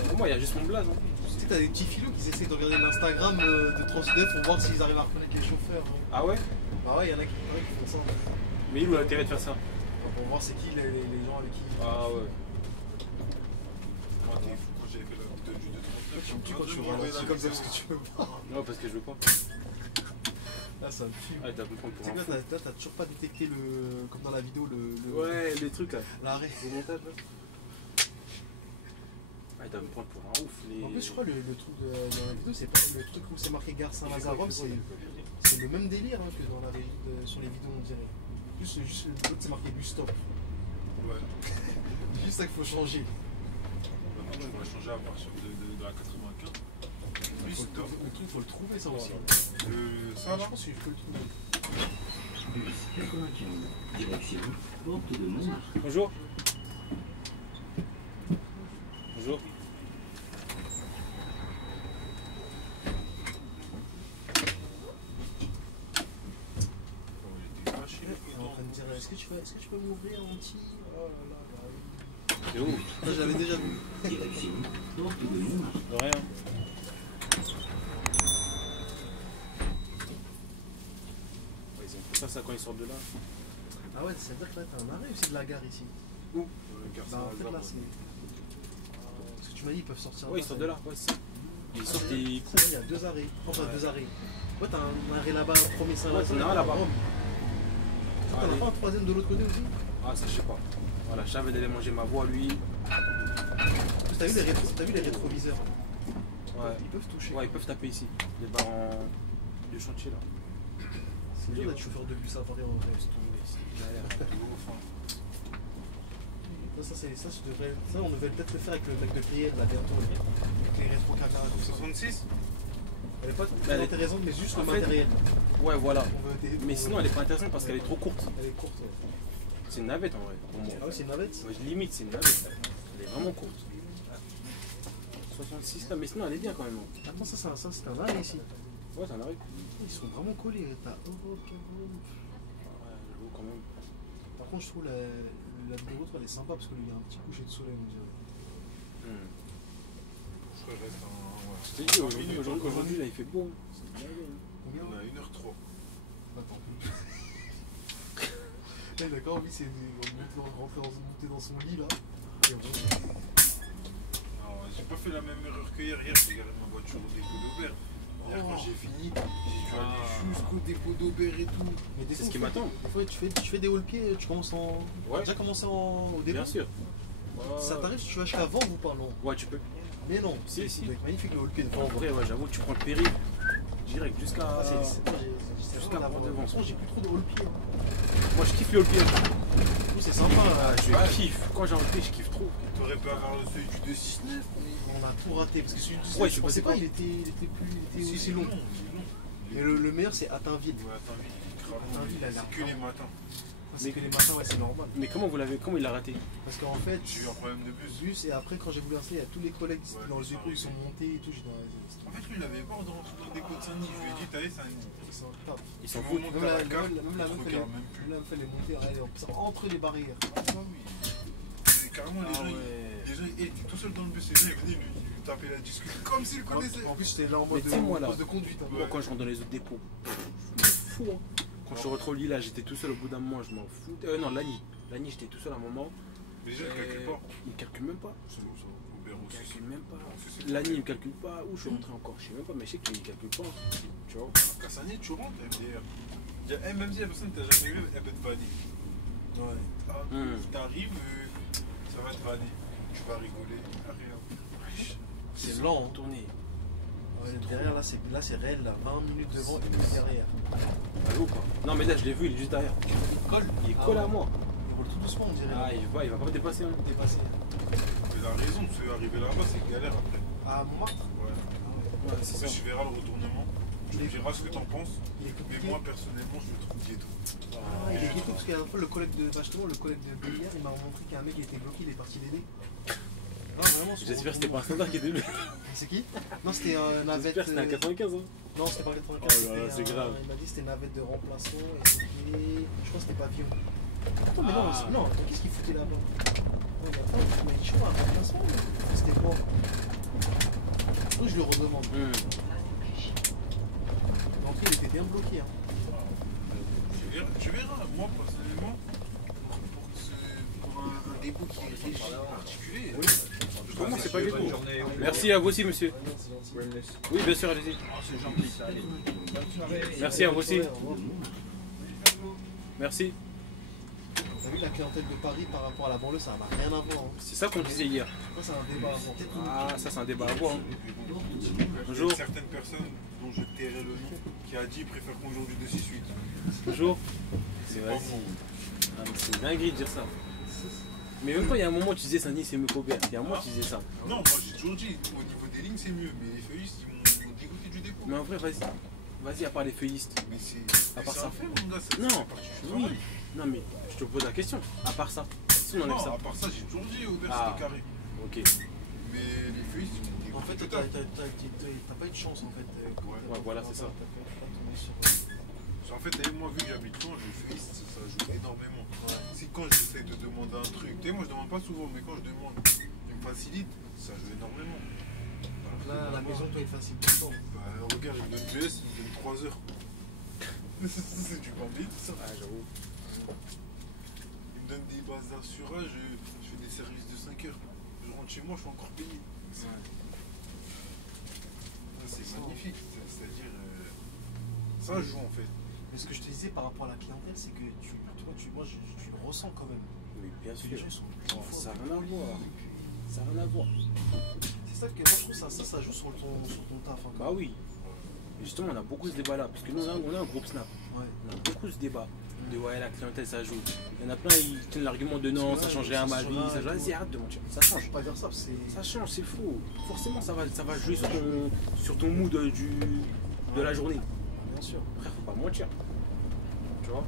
Pour moi, il y a juste mon blaze. Hein. Tu sais, t'as des petits filous qui essaient de regarder l'Instagram de 39 pour voir s'ils arrivent à reconnaître les chauffeurs. Hein. Ah ouais? Bah ouais, il y en a qui font ça. Mais il a l'intérêt de faire ça? Pour voir c'est qui les gens avec qui. Ah ouais. Moi, t'es fou quand j'avais fait la vidéo du 239. Tu me tues quand tu ralentis comme ça parce que tu peux pas. Non, parce que je veux pas. Là, ça me tue. Ah, t'as pu prendre pour C'est un que fou. là, t'as toujours pas détecté le. Comme dans la vidéo, le. Ouais, les trucs là. L'arrêt. Le montage là. Ah, t'as pu prendre pour un ouf. Les... En plus, je crois le truc de la vidéo, c'est pas le truc où c'est marqué Gare Saint-Lazare, c'est le même délire hein, que dans la sur les vidéos, on dirait. Juste l'autre, c'est marqué bus stop. Ouais. C'est juste ça qu'il faut changer. Maintenant, on va changer à partir de la 95. Oui, c'est top. Le truc, faut le trouver ça aussi. Ça là Je pense que je peux le trouver. Bus 95, direction Porte de Montmartre. Bonjour. Bonjour. Il était fâché, le On est en train de dire, est-ce que tu peux m'ouvrir un petit. Oh là là. C'est où? Ça, je l'avais déjà vu. Direction Porte de Montmartre. De rien. Ouais, ils ont fait ça quand ils sortent de là. Ah ouais, ça veut dire que là, t'as un arrêt aussi de la gare ici. Où? Gare Bah, en fait, là, Saint-Lazare. c'est. Parce que tu m'as dit, ils peuvent sortir. Ouais, ils sortent de là. Ouais, c'est ça. Ils sortent des. C'est vrai, il y a deux arrêts. Enfin, Ouais. deux arrêts. Ouais, t'as un arrêt là-bas, premier Ouais, Saint-Lazare. t'en as un là-bas. T'en as Allez. pas un troisième de l'autre côté aussi? Ah, ça, je sais pas. Voilà, je savais d'aller manger ma voix, lui. T'as vu les rétroviseurs? Ouais. Ils peuvent toucher. Ouais, ils peuvent taper ici. Les barres en... du chantier là. C'est dur d'être chauffeur de bus à Paris en vrai. Ça, on devait peut-être le faire avec le mec de PL là bientôt. Avec les rétro-caméras tout ça. 66. Elle est pas Elle très est- intéressante, mais juste en le fait- matériel. Ouais, voilà. Mais On sinon, elle est pas intéressante parce qu'elle est trop courte. Elle est courte. Ouais. C'est une navette en vrai, pour moi. Ah ouais, c'est une navette? Ouais, je limite, c'est une navette. Elle est vraiment courte. 66 là, mais sinon, elle est bien quand même. Attends, ça c'est un arrêt ici. Ouais, ça arrive. Ils sont vraiment collés. T'as Europe, Cameroun. Ouais, j'avoue quand même. Par contre, je trouve la vidéo elle est sympa parce qu'il y a un petit coucher de soleil, on dirait. Je reste en. Ouais. Je t'ai dit, aujourd'hui, là, il fait beau. C'est bien, bien. Combien? On a 1h03. Attends. Là, d'accord, oui, c'est monter dans son lit là. Et on Non, j'ai pas fait la même erreur que hier. Hier, j'ai garé ma voiture au dépôt d'Aubert. Hier, quand j'ai fini, j'ai dû aller jusqu'au dépôt d'Aubert et tout. Mais des C'est fois, ce qui m'attend. Des fois, tu fais des haut pieds, tu commences en. Ouais. Déjà commencé au début. Bien sûr. Ça t'arrive si tu vas jusqu'à Vanves ou pas, non? Ouais, tu peux. Mais non. Si, si. Ça doit être magnifique le haut pied de En Vanves. vrai, ouais, j'avoue, tu prends le périph' direct jusqu'à. Ah, c'est jusqu'à vraiment Vanves. devant. J'ai plus trop de haut pied. Moi, je kiffe le pied. Oui, c'est sympa. Je kiffe. Quand j'ai un pied, je kiffe trop. T'aurais pu avoir le seuil du 269. On a tout raté parce que celui du Ouais, je c'est pensais pas- pas, il était aussi long. Mais le meilleur, c'est Atteindville. Ouais, attends, il est grave. Atteindville, elle a l'air C'est que les matins. C'est que les matins, ouais, c'est normal. Mais comment il l'a raté? Parce qu'en fait, J'ai eu un problème de bus. et après, quand j'ai voulu installer, il y a tous les collègues qui étaient Ouais, dans le ils sont dépôt, ils sont arrivés. montés et tout. J'étais dans En fait, lui, il avait peur de rentrer dans le dépôt de Saint-Denis. Je lui ai dit, t'as vu, c'est un. c'est un taf. Ils s'en Au foutent. moment Même où t'as la la carte, même la tu meuf, regardes même plus. elle est montée, entre les barrières. Ah, bah oui. Et carrément, les gens, ils étaient tout seuls dans le bus. Les gens, ils venaient lui taper la discute comme s'ils le connaissaient. En plus, j'étais là en Mais mode tu sais, moi, là, poste de conduite. hein. Moi, quand je rentre dans les autres dépôts, je m'en fous. Hein. Quand je suis rentré au lit, là, j'étais tout seul au bout d'un moment, je m'en fous. Non, Lani, j'étais tout seul à un moment. Les gens, ils calculent pas. Ils me calculent même pas. C'est bon, ça. Aubert Ils me aussi. calculent même pas. C'est- Lani, il me calcule pas. Où je suis rentré encore, je sais même pas, mais je sais qu'il me calcule pas. Tu vois. Cassani, tu rentres, MDR. Même si la personne t'a jamais vu, elle peut te vanner. Ouais. T'arrives, ça va te vanner. Tu vas rigoler. Rien. C'est lent. hein. Tourner. Ouais, derrière, là, c'est réel. Là, 20 minutes devant et 2 derrière. Allô ou pas? Non, mais là, je l'ai vu, il est juste derrière. Il colle. Il est Ah collé ouais. à moi. Il roule tout doucement, on dirait. Ah, il va pas me dépasser. Hein. Dépassé. Mais la raison, parce qu'arriver là-bas, c'est galère après. À Montmartre. Ouais. Ouais, En c'est plus, ça. tu verras le retournement. Tu me diras ce que t'en penses. Il est Mais compliqué. moi, personnellement, je le trouve ghetto. Ah, il est ghetto parce qu'à la fois le collègue de Bélière, il m'a montré qu'il y a un mec qui était bloqué, il est parti l'aider. Non, vraiment, J'espère que c'était pas un standard qui était lui. C'est qui? Non, c'était un navette. J'espère que c'était un 95. Hein. Non, c'était pas 95. Oh là là, c'était c'est un- grave. Il m'a dit que c'était une navette de remplaçant et c'était. Je crois que c'était pavillon. Attends, mais non, Ah. non, qu'est-ce qu'il foutait là-bas? Ouais, mais attends, tu m'as dit chaud un remplaçant ou c'était quoi? Donc je lui redemande. L'entrée, il était bien bloqué. Hein. Tu verras, moi, personnellement, pour un dépôt qui est régi, articulé, Pour moi, c'est c'est pas du bonne tout. journée. Merci à vous aussi, monsieur. Oui, bien sûr, allez-y. Oh, c'est gentil, ça, allez. Bonne soirée. Merci à vous aussi. Ouais, au revoir. Merci. T'as vu la clientèle de Paris par rapport à la banlieue, ça n'a rien à voir. Hein. C'est ça qu'on disait hier. Ça, c'est un débat à avoir. Ah, ça, c'est un débat à voir. hein. Il y a Bonjour. certaines personnes dont je tairai le nom qui a dit préfère qu'on joue du 2-6-8. Bonjour. C'est Mais pas vas-y. bon. Ah, mais c'est une dinguerie de dire ça. Mais même pas, il y a un moment, tu disais Saint-Denis, c'est mieux qu'Aubert. Il y a un moment, tu disais ça. Non, moi j'ai toujours dit, au niveau des lignes c'est mieux, mais les feuillistes ils m'ont dégoûté du dépôt. Mais en vrai, vas-y. Vas-y, à part les feuillistes. Mais c'est À part c'est ça. un fait, mon gars, c'est Non. parti du Oui. travail. Non, mais je te pose la question. À part ça. Si on enlève Non, ça. à part ça, j'ai toujours dit, Aubert Ah. c'était carré. Ok. Mais les feuillistes ils m'ont dégoûté. En fait, t'as pas eu de chance en fait. Ouais, voilà, c'est ça. En fait, moi, vu que j'habite loin, les feuillistes ça joue énormément. Si quand j'essaie de demander un truc, tu sais, moi je demande pas souvent, mais quand je demande, ils me facilitent, ça joue énormément. Là, à la maison, toi, il est facile tout le temps. Bah, regarde, il me donne PS, il me donne 3 heures. C'est du bambit, ça. Ah, j'avoue. Il me donne des bases d'assurage, je fais des services de 5 heures. Je rentre chez moi, je suis encore payé. C'est magnifique, c'est-à-dire. Ça joue en fait. Mais ce que je te disais par rapport à la clientèle, c'est que moi, tu le ressens quand même. Oui, bien Que sûr. les gens sont Oh, plus ça n'a forts. rien à voir. Ça n'a rien à voir. C'est ça que moi, je trouve ça joue sur ton taf. Hein, Bah oui. Et justement, on a beaucoup ce débat-là. Parce que nous, on a un groupe Snap. Ouais. On a beaucoup ce débat. De ouais, la clientèle, ça joue. Il y en a plein, ils tiennent l'argument de non, ça change rien à ma vie. Ça change. Vas-y, arrête de mentir. Ça Je change. peux pas dire ça, c'est. Ça change, c'est faux. Forcément, ça va jouer sur ton mood de la journée. Bien sûr. Frère, faut pas mentir. Tu vois?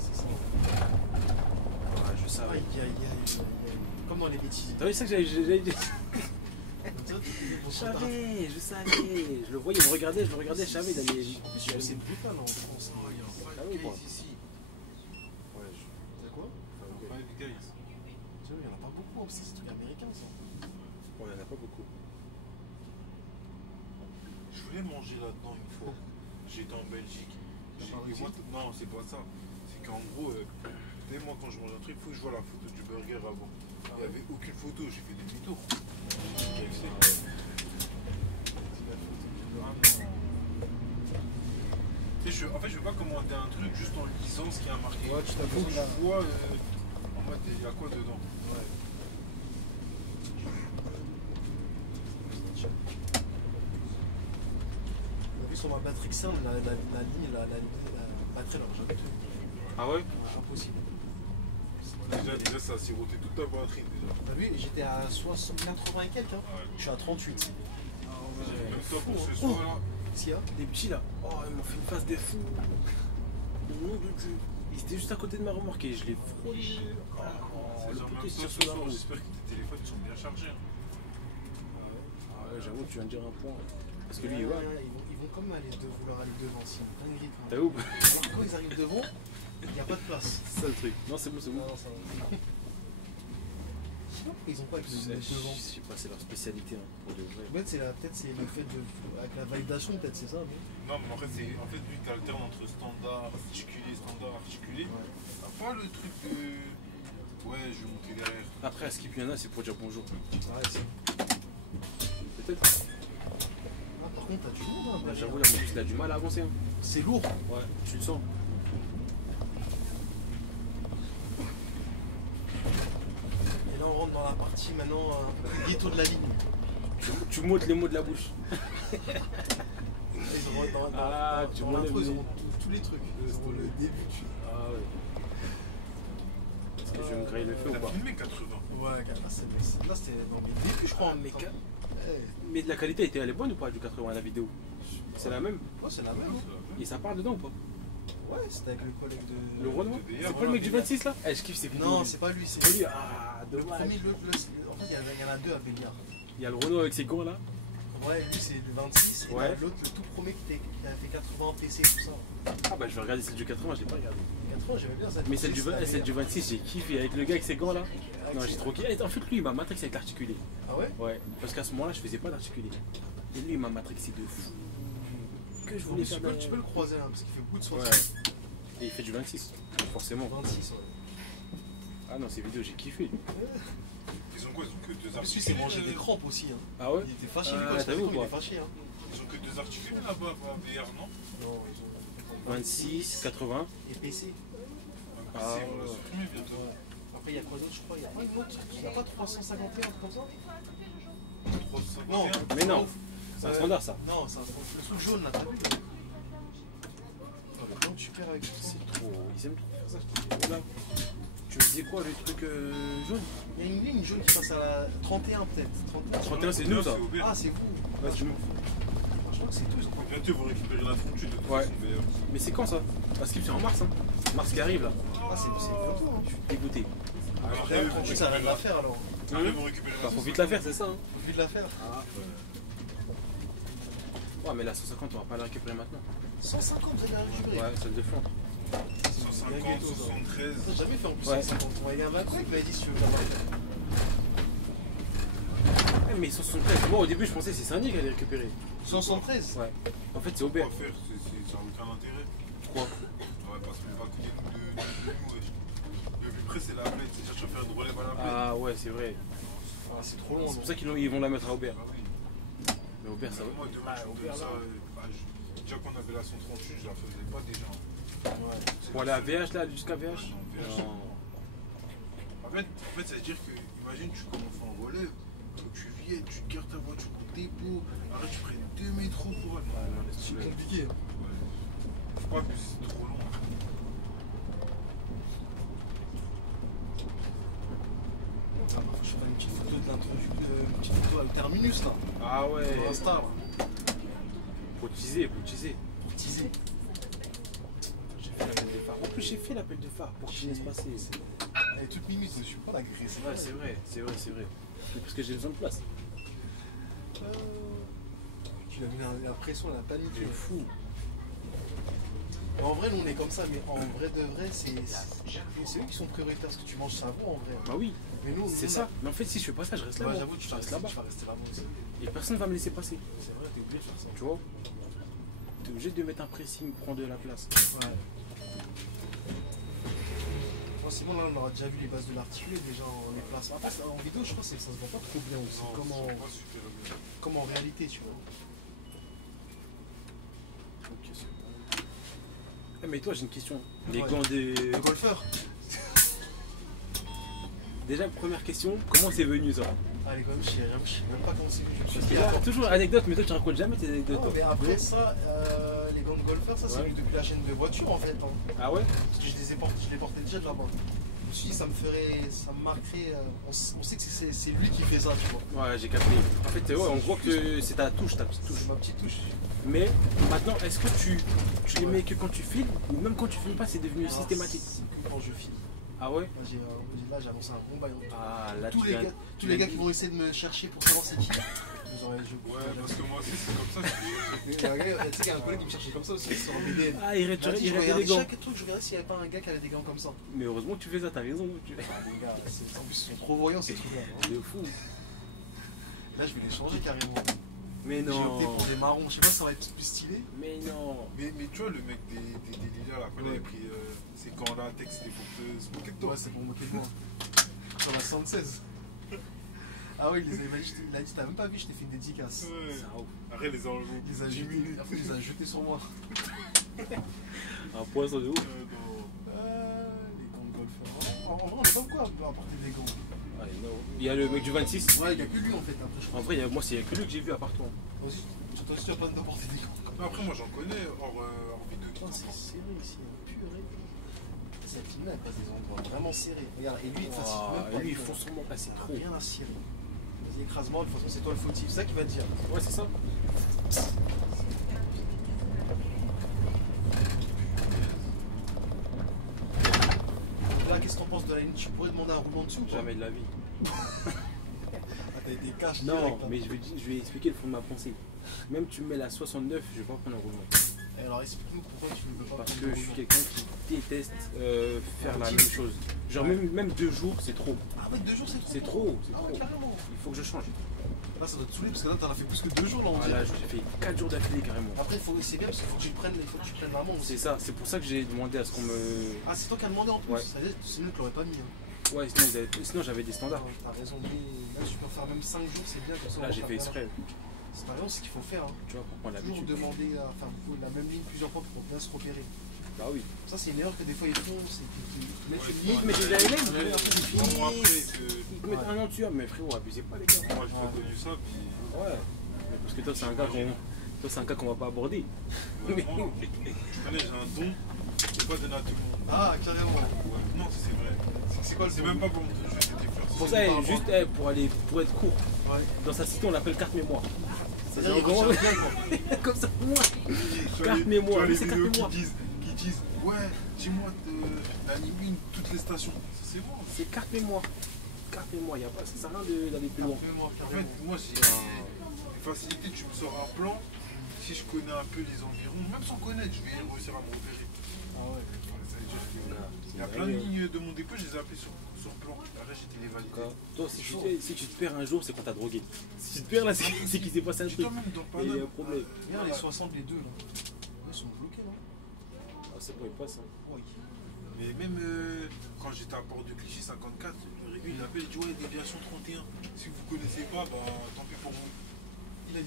C'est ça. Ouais, je savais. Il y a- comme dans les bêtises. T'as vu ça que j'avais dit? Je Je savais. Je le voyais, il me regardait, je le regardais, je savais, il allait. C'est brutal en France. Ah oui, quoi. ici. Ouais, C'est quoi Five Guys. Tu vois, il y en a pas beaucoup, c'est des trucs américains ça. il n'y en a pas beaucoup. Je voulais manger là-dedans une fois. J'étais en Belgique. Et moi, non, c'est pas ça. C'est qu'en gros, tu sais, moi quand je mange un truc, il faut que je vois la photo du burger avant. Il n'y avait aucune photo, j'ai fait des demi-tours. En fait, je veux pas commander un truc juste en lisant ce qui a marqué. Ouais, tu Il faut que t'as je vois en mode il y a quoi dedans. Ouais. On a vu sur ma batterie externe, la ligne, la batterie, alors jamais tout. Ah ouais? Impossible. Déjà, ça a siroté toute ta batterie déjà. T'as vu, j'étais à 80 et quelques, hein. Ouais. Je suis à 38. Même toi pour ce hein. soir là. Qu'est-ce qu'il y a? Des petits là. Oh, ils m'ont fait une face des fous. Nom de Dieu. Ils étaient juste à côté de ma remorque et je l'ai frôlé. Oh, le poteau il se tire Ce sur la soir, roue. j'espère que tes téléphones sont bien chargés. Ah ouais, j'avoue, tu viens de dire un point. Parce que lui, Ouais, ouais. ils vont comme vouloir aller devant, c'est une dinguerie. quand T'as même. où? Alors, quand ils arrivent devant, il n'y a pas de place. C'est ça le truc. Non, c'est bon, c'est bon. Non, ça va. Je sais pas pourquoi ils ont pas avec Je le devant. sais pas, c'est leur spécialité. Hein, pour de vrai. Peut-être c'est le fait de. Avec la validation, peut-être c'est ça. Mais... Non, mais en fait, lui, tu alternes entre standard, articulé, standard, articulé. T'as pas le truc de. Ouais, je vais monter derrière. Après, à Skip, il y en a, c'est pour dire bonjour. Ouais, c'est. Peut-être. Ah, par contre, t'as du lourd. Hein, Bah, derrière. j'avoue, la moto, il a du mal à avancer. Hein. C'est lourd. Ouais, tu le sens. Et là, on rentre dans la partie maintenant ghetto de la ligne. Tu m'ôtes les mots de la bouche. Ils auront Ah, tu dans m'enlèves l'intro, ils les- auront tous les trucs. Ils auront le début. Ah ouais. Est-ce que je vais me grailler le feu ou T'as pas? filmé 80. Ouais, là, c'était dans mes débuts, je crois. Mais, Ouais, mais la qualité, elle est bonne ou pas du 80 la vidéo? C'est la même? c'est la même. Et ça part dedans ou pas? Ouais, c'était avec le collègue de. Le Renault? de C'est DR, pas le mec du 26 là? Eh, je kiffe ces vidéos. Non, lui. c'est pas lui, c'est pas lui. Ah, Le dommage. premier, en fait, il y en a deux à Béliard. Il y a le Renault avec ses gants là. Ouais, lui, c'est le 26. Et Ouais. l'autre, le tout premier qui a fait 80 en PC et tout ça. Ah bah je vais regarder celle du 80, je l'ai pas regardé. 80, j'aimais bien ça. Mais celle du 26, j'ai kiffé avec le gars avec ses gants là. Non, j'ai trop kiffé. En fait, lui, il m'a matrixé avec l'articulé. Ah ouais? Ouais, parce qu'à ce moment-là, je faisais pas d'articulé. Et lui, il m'a matrixé de fou. Que je voulais faire. Tu peux le croiser là, parce qu'il fait beaucoup de 60. Ouais. Et il fait du 26, forcément. 26, ouais. Ah non, ces vidéos, j'ai kiffé. Et Ils ont quoi? Ils ont que deux En plus, lui, c'est articulés. mangé des crampes aussi. Hein. Ah ouais? Il était fâché, Ah, lui, quand t'as vu ou il pas? est fâché. Hein. Ils ont que deux articulés là-bas à VR, non? Non, ils ont 26, 80. et PC. Ah, C'est on ouais. l'a supprimé bientôt. Ouais. Après, il y a quoi d'autre, je crois? Il y a pas une autre. Il n'y a pas 351 comme ça? 351. Non, Mais non, c'est un standard ça. Non, c'est un standard. Le truc jaune là, t'as vu? Donc tu perds avec ça. C'est trop. Ils aiment trop faire ça. Je te dis. Là. Tu me disais quoi le truc jaune? Il y a une ligne jaune qui passe à la 31 peut-être. 31 c'est nous ça. C'est Aubert. Ah, c'est vous. Ouais, c'est nous. Je crois que c'est tous. Bientôt ils vont récupérer la tronche de toute Ouais. façon, VR. Mais c'est quand ça? Parce qu'il c'est en mars hein. Mars qui arrive là. Ah, c'est bientôt. Hein. Je suis dégoûté. Après, ils vont Ça va de la faire alors. Après, ils vont récupérer Bah, faut vite la faire, c'est ça hein. Faut vite la faire. Ah. Ouais mais la 150 on va pas la récupérer maintenant. 150, vous allez récupérer. Ouais, celle de fond. 150, 73. T'as jamais fait en plus Ouais. 150. On va y avoir un mec qui m'a dit si tu veux jamais. Mais 173, moi au début je pensais que c'est Sandy qui allait récupérer. 173. Ouais. En fait c'est Pourquoi Aubert. faire? Ça n'a aucun intérêt. Pourquoi? On va pas se mettre à côté de nous, wesh. Le plus près, c'est la plaine. C'est chercher à faire de relève à la plaine. Ah ouais c'est vrai. Ah, c'est trop long. C'est pour ça qu'ils vont la mettre à Aubert. Ah oui. Mais Aubert ça va. Moi, demain, je me donne ça. Déjà qu'on avait la 138, je la faisais pas déjà. Ouais. Pour aller à VH là, jusqu'à VH? Non, VH. Non. En fait, ça veut dire que, imagine, tu commences en relève, donc tu viens, tu gardes ta voiture au dépôt, après tu prends 2 métros pour aller. C'est compliqué. Je crois que c'est trop long. Je ferai une petite photo de une petite photo au terminus là. Ah ouais. Sur Insta là. Faut teaser, faut teaser. Pour teaser. J'ai fait l'appel de phare. En plus j'ai fait l'appel de phare pour qu'il laisse passer. Elle est toute minute, je suis pas l'agressé. Ouais c'est vrai, c'est vrai, c'est vrai. C'est parce que j'ai besoin de place. Tu l'as mis la pression, la panique. C'est fou. En vrai, nous on est comme ça, mais en vrai de vrai, c'est eux qui sont prioritaires parce que tu manges ça vous en vrai. Bah oui, Mais nous, c'est ça. Mais en fait si je fais pas ça, je reste là. Ouais, j'avoue, tu je reste là-bas. vas rester là-bas aussi. Et personne va me laisser passer. C'est vrai, t'es obligé de faire ça. Tu vois? T'es obligé de mettre un pressing, prendre de la place. Ouais. Bon, sinon, là, on aura déjà vu les bases de l'articulé déjà en déplacement. Après, en vidéo, je crois que ça se voit pas trop bien aussi. Non, Comme c'est pas super bien. comme en réalité, tu vois. Ok, c'est bon. Eh, mais toi j'ai une question. Les Ouais. gants des. Le golfeur. Déjà première question, comment c'est venu ça? Allez, quand même, je sais même pas comment c'est venu. Je me Parce suis que dit, là, attends. toujours anecdote, mais toi tu racontes jamais tes anecdotes. Non, mais après ça, les gants de golfeur, ça c'est Ouais. venu depuis la chaîne de voiture en fait. Hein. Ah ouais? Parce que je les portais déjà de là-bas. Je me suis dit, ça me marquerait. On sait que c'est lui qui fait ça, tu vois. Ouais, j'ai capté. En fait, ouais, on voit que c'est ta touche, ta petite touche. C'est ma petite touche. Mais maintenant, est-ce que tu les mets que quand tu filmes ou même quand tu filmes pas, c'est devenu Alors, systématique? C'est que quand je filme. Ah ouais? Là, j'ai annoncé un combat. Ah là, Tous tu les viens- gars, tous les gars qui vont essayer de me chercher pour savoir c'est qui. Vous aurez Ouais, parce que moi aussi, c'est comme ça. Tu sais qu'il y a un collègue qui me cherchait comme ça aussi sur un BDN. Ah, il Je regardait regardais les gants. chaque truc, je regardais s'il n'y avait pas un gars qui avait des gants comme ça. Mais heureusement que tu fais ça, t'as raison. Ah, les gars, en plus, ils sont trop voyants ces trucs-là. Hein. C'est fou. Là, je vais les changer carrément. Mais J'ai opté non. pour des marrons. Je sais pas si ça va être plus stylé. Mais non. Mais tu vois, le mec des lilas là, quand il avait pris ses gants latex, c'était pour te se moquer de toi. Ouais, c'est pour moquer de moi. Sur la 116. Ah ouais, il a dit, t'as même pas vu, je t'ai fait une dédicace. Ouais. C'est un ouf. Après, il les a enlevés. Il les a jetés, après, il les a jetés sur moi. Un poisson de ouf. Non. Les gants de golfeur. En vrai, on est pas pourquoi apporter des gants. Ouais, non. Il y a le mec du 26. Ouais, il n'y a que lui en fait. Après, je En crois. vrai, moi, c'est que lui que j'ai vu à part toi. Toi aussi, tu as pas d'apporter des gants. Mais après, moi, j'en connais hors vidéo. Putain, c'est serré ici, purée. Cette ligne-là, elle passe des endroits vraiment serrés. Regarde, et lui, de toute façon, Ah, même pas, lui, il il fonce sur moi. Ah, c'est trop. rien à cirer. Vas-y, écrase-moi, de toute façon, c'est toi le fautif. C'est ça qu'il va te dire. Ouais, c'est ça. Là, qu'est-ce que t'en penses de la ligne? Tu pourrais demander un roulement dessus ou pas? Jamais de la vie. Ah, t'as été cash Non, direct, hein. mais je vais expliquer le fond de ma pensée. Même tu me mets la 69, je vais pas prendre un roulement. Et alors, explique-nous pourquoi tu ne veux pas Parce prendre que le je suis roulement. quelqu'un qui déteste faire la même chose. Genre, Ouais. même 2 jours, c'est trop. Ah ouais, 2 jours, c'est trop. C'est trop, c'est Ah ouais, trop. carrément. Il faut que je change. Là, ça doit te saouler parce que là, t'en as fait plus que 2 jours là, on Ah dirait. là, j'ai fait 4 jours d'affilée carrément. Après, c'est bien parce qu'il faut que tu prennes la main aussi. C'est ça, c'est pour ça que j'ai demandé à ce qu'on me. Ah, c'est toi qui as demandé en plus. Ouais. Ça veut dire que c'est nous qui l'aurait pas mis. Hein. Ouais, sinon j'avais des standards. T'as raison, mais là tu peux faire même 5 jours, c'est bien comme ça. Là j'ai fait exprès, C'est par exemple ce qu'il faut faire. Hein. tu vois, pour prendre Toujours l'habitude. demander à faire la même ligne plusieurs fois pour bien se repérer. Bah oui. Ça c'est une erreur que des fois ils font, c'est qu'ils mettent une Ils ligne. te mettent déjà les Un an après, Ils te mettent un an dessus, mais frérot, abusez pas les gars. moi j'ai pas connu ça, puis Ouais. Mais parce que toi c'est un gars qu'on va pas aborder. vraiment, tu connais, j'ai un don, je peux pas donner à tout le monde. Ah carrément. Ouais. Non, c'est vrai. C'est quoi le C'est même pas pour montrer juste des fleurs. Pour c'est ça, par rapport juste pour être court, Ouais. dans sa cité on l'appelle carte mémoire. C'est-à-dire ils recherchent bien quoi. Comme ça, moi. Tu vois Carte les- mémoire, tu vois les c'est carte vidéos mémoire. qui disent ouais, dis-moi d'animer toutes les stations. Ça, c'est bon. C'est carte mémoire. Carte mémoire, y a pas, ça sert à rien d'aller plus loin. En fait, moi j'ai une facilité, tu me sors un plan, si je connais un peu les environs, même sans connaître, je vais réussir à me repérer. Ah ouais. Ça veut dire que il y a plein de lignes de mon dépôt, je les ai appelées sur plan. Après, j'étais les validées. Toi, si tu te perds un jour, c'est qu'on t'a drogué. Si tu te perds là, c'est qu'il s'est passé un Tu truc. dois même dans Et il y a Paname. un problème. Regarde les 60, les deux là. Ils sont bloqués non? Ah, c'est bon, il passe. Hein. Oui. Mais même quand j'étais à Port de Clichy 54, le régulier il appelle, il dit ouais, déviation 31. Si vous connaissez pas, bah tant pis pour vous. Il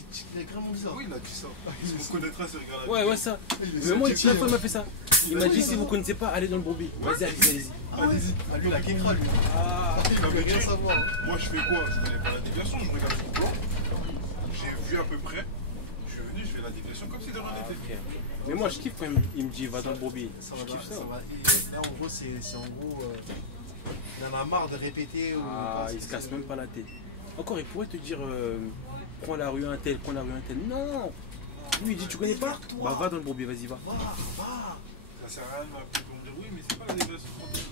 a carrément dit ça. Oui, il a dit ça. Si vous connaîtrez, c'est regarde. Ouais, ouais, ça. Mais moi, plein de fois, il m'a fait ça. Il m'a dit si vous connaissez pas, allez dans le broubi. Vas-y, allez-y. Allez-y. Ah lui la kékra lui. Ah, Il veut rien savoir. Hein. Moi je fais quoi? Je connais pas la déviation, je regarde sur le plan. J'ai vu à peu près. Je suis venu, je fais la déviation comme si de rien n'était. ok. Mais moi, je kiffe quand il me dit va dans le broubi. Ça Je va, kiffe ça. ça va. Et là en gros c'est en gros il en a marre de répéter. Ah, il se casse même pas la tête. Encore, il pourrait te dire prends la rue un tel, prends la rue un tel. Non. Lui, il dit tu connais pas? Bah va dans le broubi, vas-y, va. Va. Ça sert à rien de m'appeler pour me dire oui, mais c'est pas la déviation 31.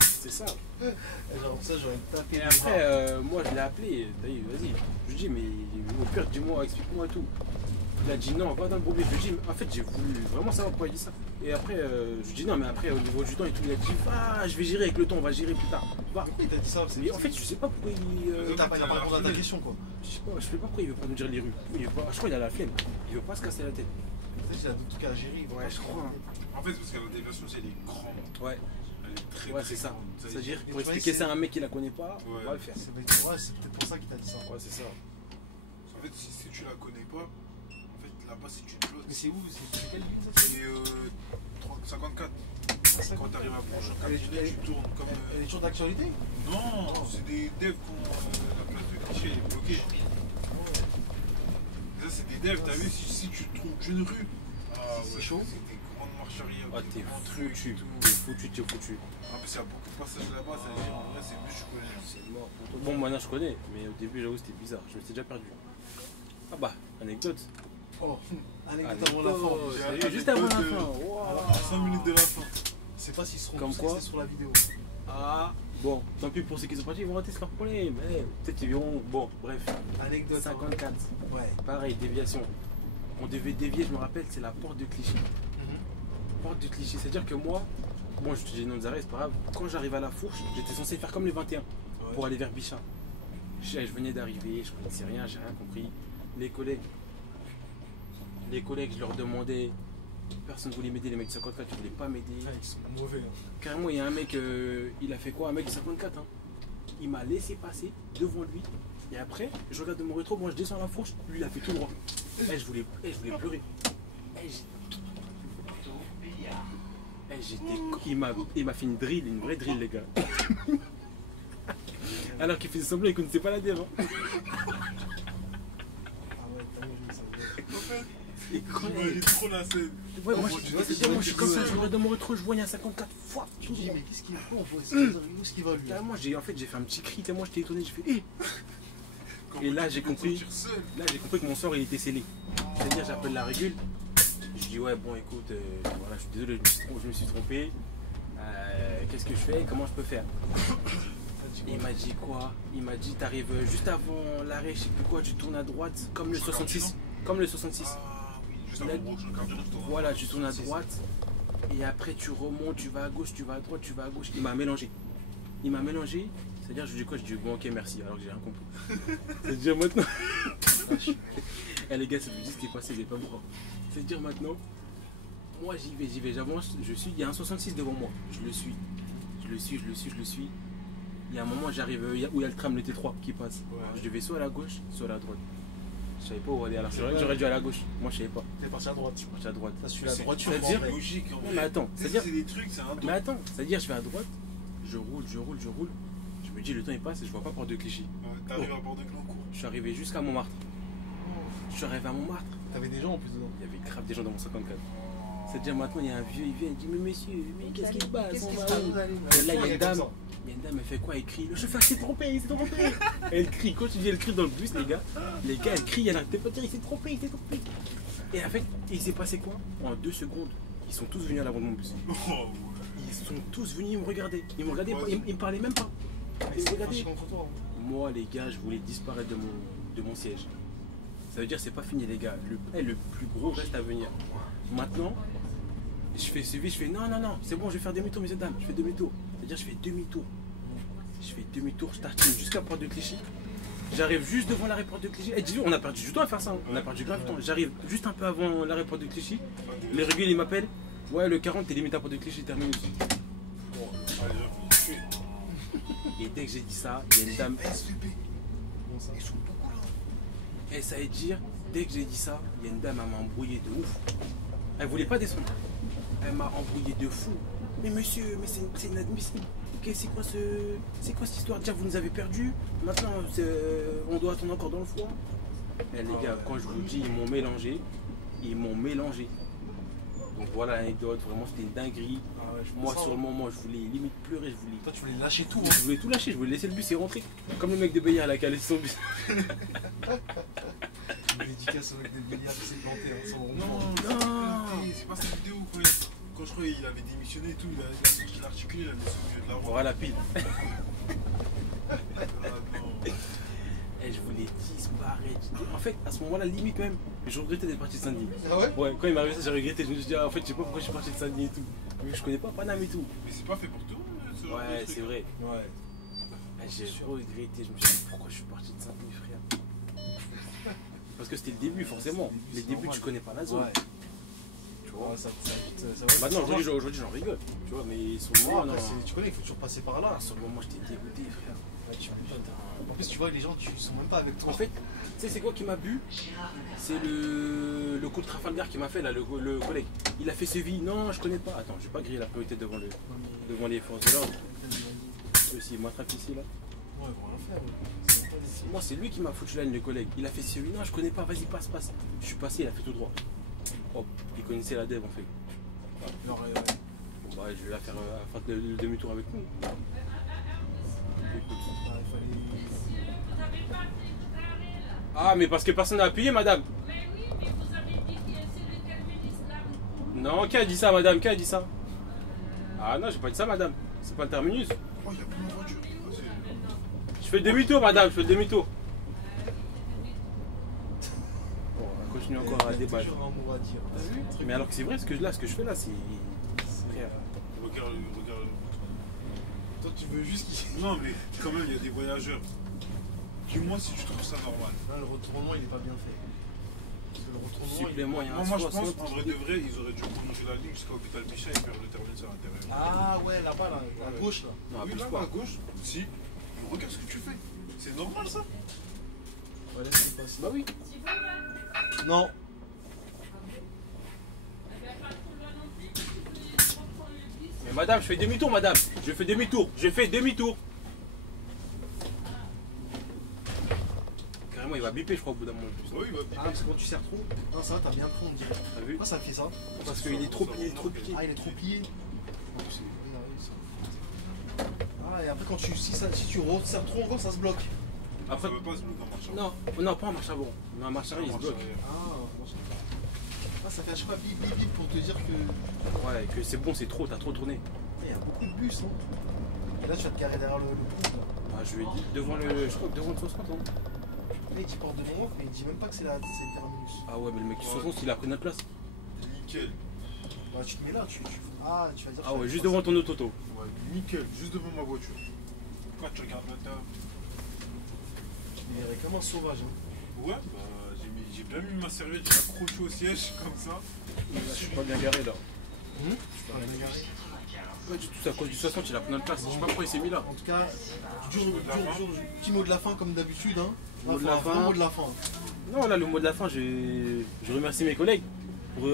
C'est ça. Et genre ça j'aurais tapé. Et après, moi je l'ai appelé, t'as vu, vas-y. Je lui dis, mais au pire, dis-moi, explique-moi tout. Il a dit non, va dans le broubi. Je lui dis, en fait, j'ai voulu vraiment savoir pourquoi il dit ça. Et après, je lui dis non, mais après, au niveau du temps et tout, il a dit, va, je vais gérer avec le temps, on va gérer plus tard. Va. Pourquoi il t'a dit ça? Mais en fait, je sais pas pourquoi il. il t'a pas répondu à ta question quoi. Je sais pas pourquoi il veut pas nous dire les rues. Je crois qu'il a la flemme. Il veut pas se casser la tête. Peut-être qu'il a d'autres trucs à gérer. Ouais, je crois. En fait, parce que la déviation, c'est les grands. Ouais, Elle est très ouais, très c'est ça. grande. C'est-à-dire, Et pour tu vois, expliquer c'est- ça à un mec qui la connaît pas, on Ouais. va le faire. C'est peut-être pour ça qu'il t'a dit ça. Ouais, c'est ça. En fait, si tu la connais pas, en fait, là-bas, c'est une flotte. Mais c'est où? C'est quelle ville ça? C'est 54. C'est Quand tu arrives à Blanchard, Elle est- tu tournes comme. Elle est toujours d'actualité? Non, c'est des devs qui ont la place de Clichy, elle est bloquée. Ça, c'est des devs, t'as vu, si tu te trompes d'une rue, C'est chaud. C'est des grandes marches arrière, Ah, des t'es grands trucs foutu. et tout. T'es foutu, t'es foutu. En plus, il y a beaucoup de passages là-bas, ça veut dire en vrai, c'est mieux que je connais. C'est mort pour toi. Bon, maintenant je connais, mais au début, j'avoue, c'était bizarre. Je me suis déjà perdu. Ah bah, anecdote. Oh, anecdote avant la fin. Salut, juste avant la fin. À 5 minutes de la fin. Je sais pas s'ils seront Comme tous quoi restés sur la vidéo. Ah, bon, tant pis pour ceux qui sont partis, ils vont rater leur problème. Eh, peut-être qu'ils verront. Bon, bref. Anecdote. 54. Ouais. Pareil, déviation. On devait dévier, je me rappelle, c'est la porte de Clichy. Porte de Clichy, c'est-à-dire que moi, bon, je te dis non d'arrêt, c'est pas grave. Quand j'arrive à la fourche, j'étais censé faire comme les 21 pour aller vers Bichat. Je venais d'arriver, je connaissais rien, j'ai rien compris. Les collègues, je leur demandais, personne ne voulait m'aider, les mecs de 54 ne voulaient pas m'aider. Ils sont mauvais. Hein. Carrément, il y a un mec, il a fait quoi? Un mec de 54, hein. Il m'a laissé passer devant lui. Et après, je regarde de mon rétro, moi je descends à la fourche, lui il a fait tout droit. Je voulais pleurer. Il m'a fait une drill, une vraie drill, les gars. Alors qu'il faisait semblant, il connaissait pas la dev. Hein. Ah ouais, t'as vu ça. Et quand J'imagine trop la scène. ouais, moi, je suis comme ça, je regarde de mon rétro, je vois, il y a 54 fois. Tu te dis, mais qu'est-ce qu'il faut? Où est-ce qu'il va lui? Carrément, j'ai fait un petit cri, tellement j'étais étonné, j'ai fait Et là, j'ai compris. Là, j'ai compris que mon sort il était scellé. C'est-à-dire, j'appelle la régule. Je dis, ouais, bon, écoute, voilà, je suis désolé, je me suis trompé. Qu'est-ce que je fais? Comment je peux faire? Et il m'a dit quoi? Il m'a dit, t'arrives juste avant l'arrêt, je sais plus quoi, tu tournes à droite, comme le 66. Comme le 66. Ah oui, juste avant Broche, le cardio, je tourne. Voilà, tu tournes à droite. Et après, tu remontes, tu vas à gauche, tu vas à droite, tu vas à gauche. Il m'a mélangé. C'est-à-dire, je lui dis quoi? Je dis, bon, ok, merci, alors que j'ai rien compris. C'est-à-dire maintenant. Eh les gars, ça vous dit ce qui est passé, j'ai pas beaucoup. C'est-à-dire maintenant, moi j'y vais, j'avance, il y a un 66 devant moi. Je le suis. Il y a un moment, j'arrive où il y a le tram, le T3 qui passe. Je devais soit à la gauche, soit à la droite. Je savais pas où aller. Alors c'est vrai que j'aurais dû aller à la gauche. Moi je savais pas. T'es parti à droite. Je suis parti à droite. Ça suit la droite, tu c'est-à-dire- vas logique en Non, vrai. mais attends, Tu sais, c'est-à-dire. c'est des trucs, c'est un Mais dos. attends, c'est-à-dire je vais à droite, je roule. Je me dis le temps il passe et je vois pas Porte de Clichy. T'arrives à bord de Clancourt. Je suis arrivé jusqu'à Montmartre. Je suis arrivé à Montmartre. T'avais des gens en plus dedans. Il y avait grave des gens dans mon 54. C'est-à-dire maintenant il y a un vieux, il vient, il dit mais monsieur, mais qu'est-ce qui se passe? Qu'est-ce On qui se va passe? où Et là il y a une dame. Il y a une dame, elle fait quoi? Elle crie, le chauffeur s'est trompé, il s'est trompé. Elle crie, quand tu dis elle crie dans le bus, les gars, elle crie, elle arrête pas de dire il s'est trompé. Et en fait, il s'est passé quoi? En 2 secondes, ils sont tous venus à l'avant de mon bus. Oh, ouais. Ils sont tous venus me regarder. Ils me regardaient, ils me parlaient même pas. Ils me regardaient. Moi, les gars, je voulais disparaître de mon siège. Ça veut dire c'est pas fini, les gars. Le plus gros reste à venir. Maintenant, je fais suivi, je fais non, c'est bon, je vais faire demi-tour, messieurs dames. Je fais demi-tour. C'est-à-dire, je fais demi-tour. Je tartine jusqu'à Porte de Clichy. J'arrive juste devant l'arrêt Porte de Clichy. Et dis-lui, on a perdu du temps à faire ça. Hein. On a perdu grave du temps. J'arrive juste un peu avant l'arrêt Porte de Clichy. Les réguliers, ils m'appellent. Ouais, le 40, t'es limite à Porte de Clichy, terminé. Bon, allez, les gens vont me tuer. Et dès que j'ai dit ça, il y a une dame. SVP. Bon, ça. Ils sont beaucoup là. Et ça veut dire, dès que j'ai dit ça, il y a une dame, elle m'a embrouillé de ouf. Elle voulait pas descendre. Elle m'a embrouillé de fou. Mais monsieur, mais c'est inadmissible. Ok, c'est quoi cette histoire? Déjà, vous nous avez perdus. Maintenant, on doit attendre encore dans le froid. Eh, les gars, quand je vous dis, ils m'ont mélangé. Donc voilà l'anecdote, vraiment c'était une dinguerie. Ah ouais, je Moi pense sur ça, le moment je voulais limite pleurer, Toi, tu voulais lâcher tout. je voulais tout lâcher, je voulais laisser le bus et rentrer. Comme le mec de Bayard là qui a laissé son bus. Une dédicace avec des milliards qui s'est planté. Hein, sans Non, c'est pas cette vidéo quand je crois qu'il avait démissionné et tout, il a sorti l'articulé, il a mis au milieu de la route. Voilà la pile. Ah non. Et je voulais disparaître. En fait, à ce moment-là, limite même, je regrettais d'être parti de Saint-Denis. Ah ouais? Ouais, quand il m'est arrivé ça, j'ai regretté. Je me suis dit, ah, en fait, je sais pas pourquoi je suis parti de Saint-Denis et tout. Je connais pas Paname et tout. Mais c'est pas fait pour tout, ce genre de Ouais, truc. c'est vrai. Ouais. Et j'ai regretté. Je me suis dit, pourquoi je suis parti de Saint-Denis, frère? Parce que c'était le début, forcément. Les c'est débuts, normal. tu connais pas la zone. Ouais. Tu vois. Ouais, ça va. Maintenant, aujourd'hui, j'en rigole. Tu vois, mais sur le Ouais, moment, après, non. tu connais, il faut toujours passer par là. Ah, sur le moment, j'étais dégoûté, frère. Ouais, en plus, tu vois, les gens, tu sont même pas avec toi. En fait, tu sais, c'est quoi qui m'a bu? C'est le coup de Trafalgar qui m'a fait, là, le collègue. Il a fait Séville. Non, je connais pas. Attends, je vais pas griller la priorité devant les forces de l'ordre. Aussi, il m'attrape ici, là. Ouais, ils vont rien faire. Ouais. Moi, c'est lui qui m'a foutu la ligne, le collègue. Il a fait Séville. Non, je connais pas. Vas-y, passe. Je suis passé, il a fait tout droit. Hop, il connaissait la dev, en fait. Genre, Bon, bah, je vais la faire le demi-tour avec nous. Écoute. Ah, mais parce que personne n'a appuyé, madame. Mais oui, mais vous avez dit que c'est le terminus là. Non, qui a dit ça, madame? Qui a dit ça? Ah non, j'ai pas dit ça, madame. C'est pas le terminus. Oh, il y a plein de voitures. Je fais le demi-tour, madame, je fais le demi-tour. Bon, on continue encore à débattre. toujours un mot à dire. T'as vu? Mais alors que c'est vrai, ce que je fais là, c'est. Frère. Regarde. Toi, tu veux juste qu'il. Non, mais quand même, il y a des voyageurs. Dis-moi si tu trouves ça normal. Là, le retournement, il est pas bien fait. Parce que le retournement. Supplément, il y a un Moi, je 60. pense, en vrai de vrai, ils auraient dû prolonger la ligne jusqu'à l'hôpital Bichat et faire le terminus à l'intérieur. Ah ouais, là-bas, là, à gauche, là. Non, Oui, abuse là, pas. à gauche. Si. Mais regarde ce que tu fais. C'est normal, ça. Ouais, laisse-le passer. Bah oui. Tu veux là? Non. Eh bien, pas trop loin non plus, tu peux reprendre le bus. Mais madame, je fais demi-tour, madame. Je fais demi-tour. Carrément, il va biper, je crois, au bout d'un moment. Oui, bah, Ah, parce que quand tu serres trop. Non, ça va, t'as bien pris, on dirait. T'as vu? Pourquoi ça fait ça? Parce qu'il est trop plié. Ah, il est trop plié. Ah, et après, quand tu, si tu resserres trop encore, ça se bloque. Après, ça veut pas se bloquer en marchant. non, pas en marche avant. Mais en marche arrière, il se bloque. Ah, ça fait à chaque fois bip bip bip pour te dire que. Ouais, que c'est bon, c'est trop, t'as trop tourné. Il y a beaucoup de bus, hein. Et là, tu vas te garer derrière le pont, là. Ah, je lui ai dit, devant le 60, hein. Le mec, il porte devant moi, mais il dit même pas que c'est le terminus. Ah ouais, mais le mec du 60, il a pris notre place. Nickel. Bah, tu te mets là, Ah, tu vas dire. Ah ouais, juste devant ton autoto. Ouais, nickel. Juste devant ma voiture. Quand tu regardes maintenant. Tu verrais comme un sauvage, hein. Ouais, bah, j'ai bien mis ma serviette, j'ai accroché au siège, comme ça. Je suis pas bien garé là. Tu peux rien garer. Ouais, du tout, à cause du 60, il a plein de place. Je sais pas pourquoi il s'est mis là. En tout cas, petit mot de la fin comme d'habitude. Hein. Mot de la fin. Mot de la fin. Non, là, le mot de la fin, je remercie mes collègues pour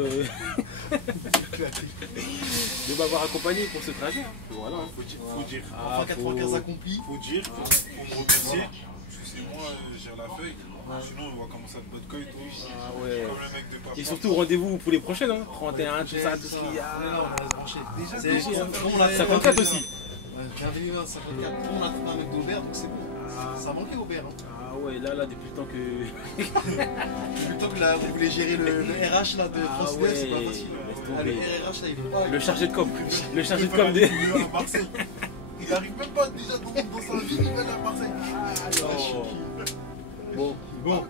de m'avoir accompagné pour ce trajet. Voilà. Faut dire. Enfin, 95 accompli. Faut dire, faut me remercier. Parce que c'est moi, j'ai la feuille. Sinon, on va commencer à te battre toi. Ah ouais. Comme le mec de papa. Et surtout, rendez-vous pour les prochaines. Hein. 31, tout ça, tout ce qu'il y a. On va se brancher. Déjà, On l'a 54 aussi. Ouais, bienvenue à 54. On a trouvé un mec d'Aubert, donc c'est bon. Ça manquait Aubert. Hein. Ah ouais, là, depuis le temps que. Depuis le temps que là, vous voulez gérer le RH là, de France 9, c'est pas facile. Ah, le RH là, il faut pas. Le chargé de com. Le chargé de com des. à Marseille. Il n'arrive même pas déjà dans sa vie, il va aller à Marseille. Bon. Bon.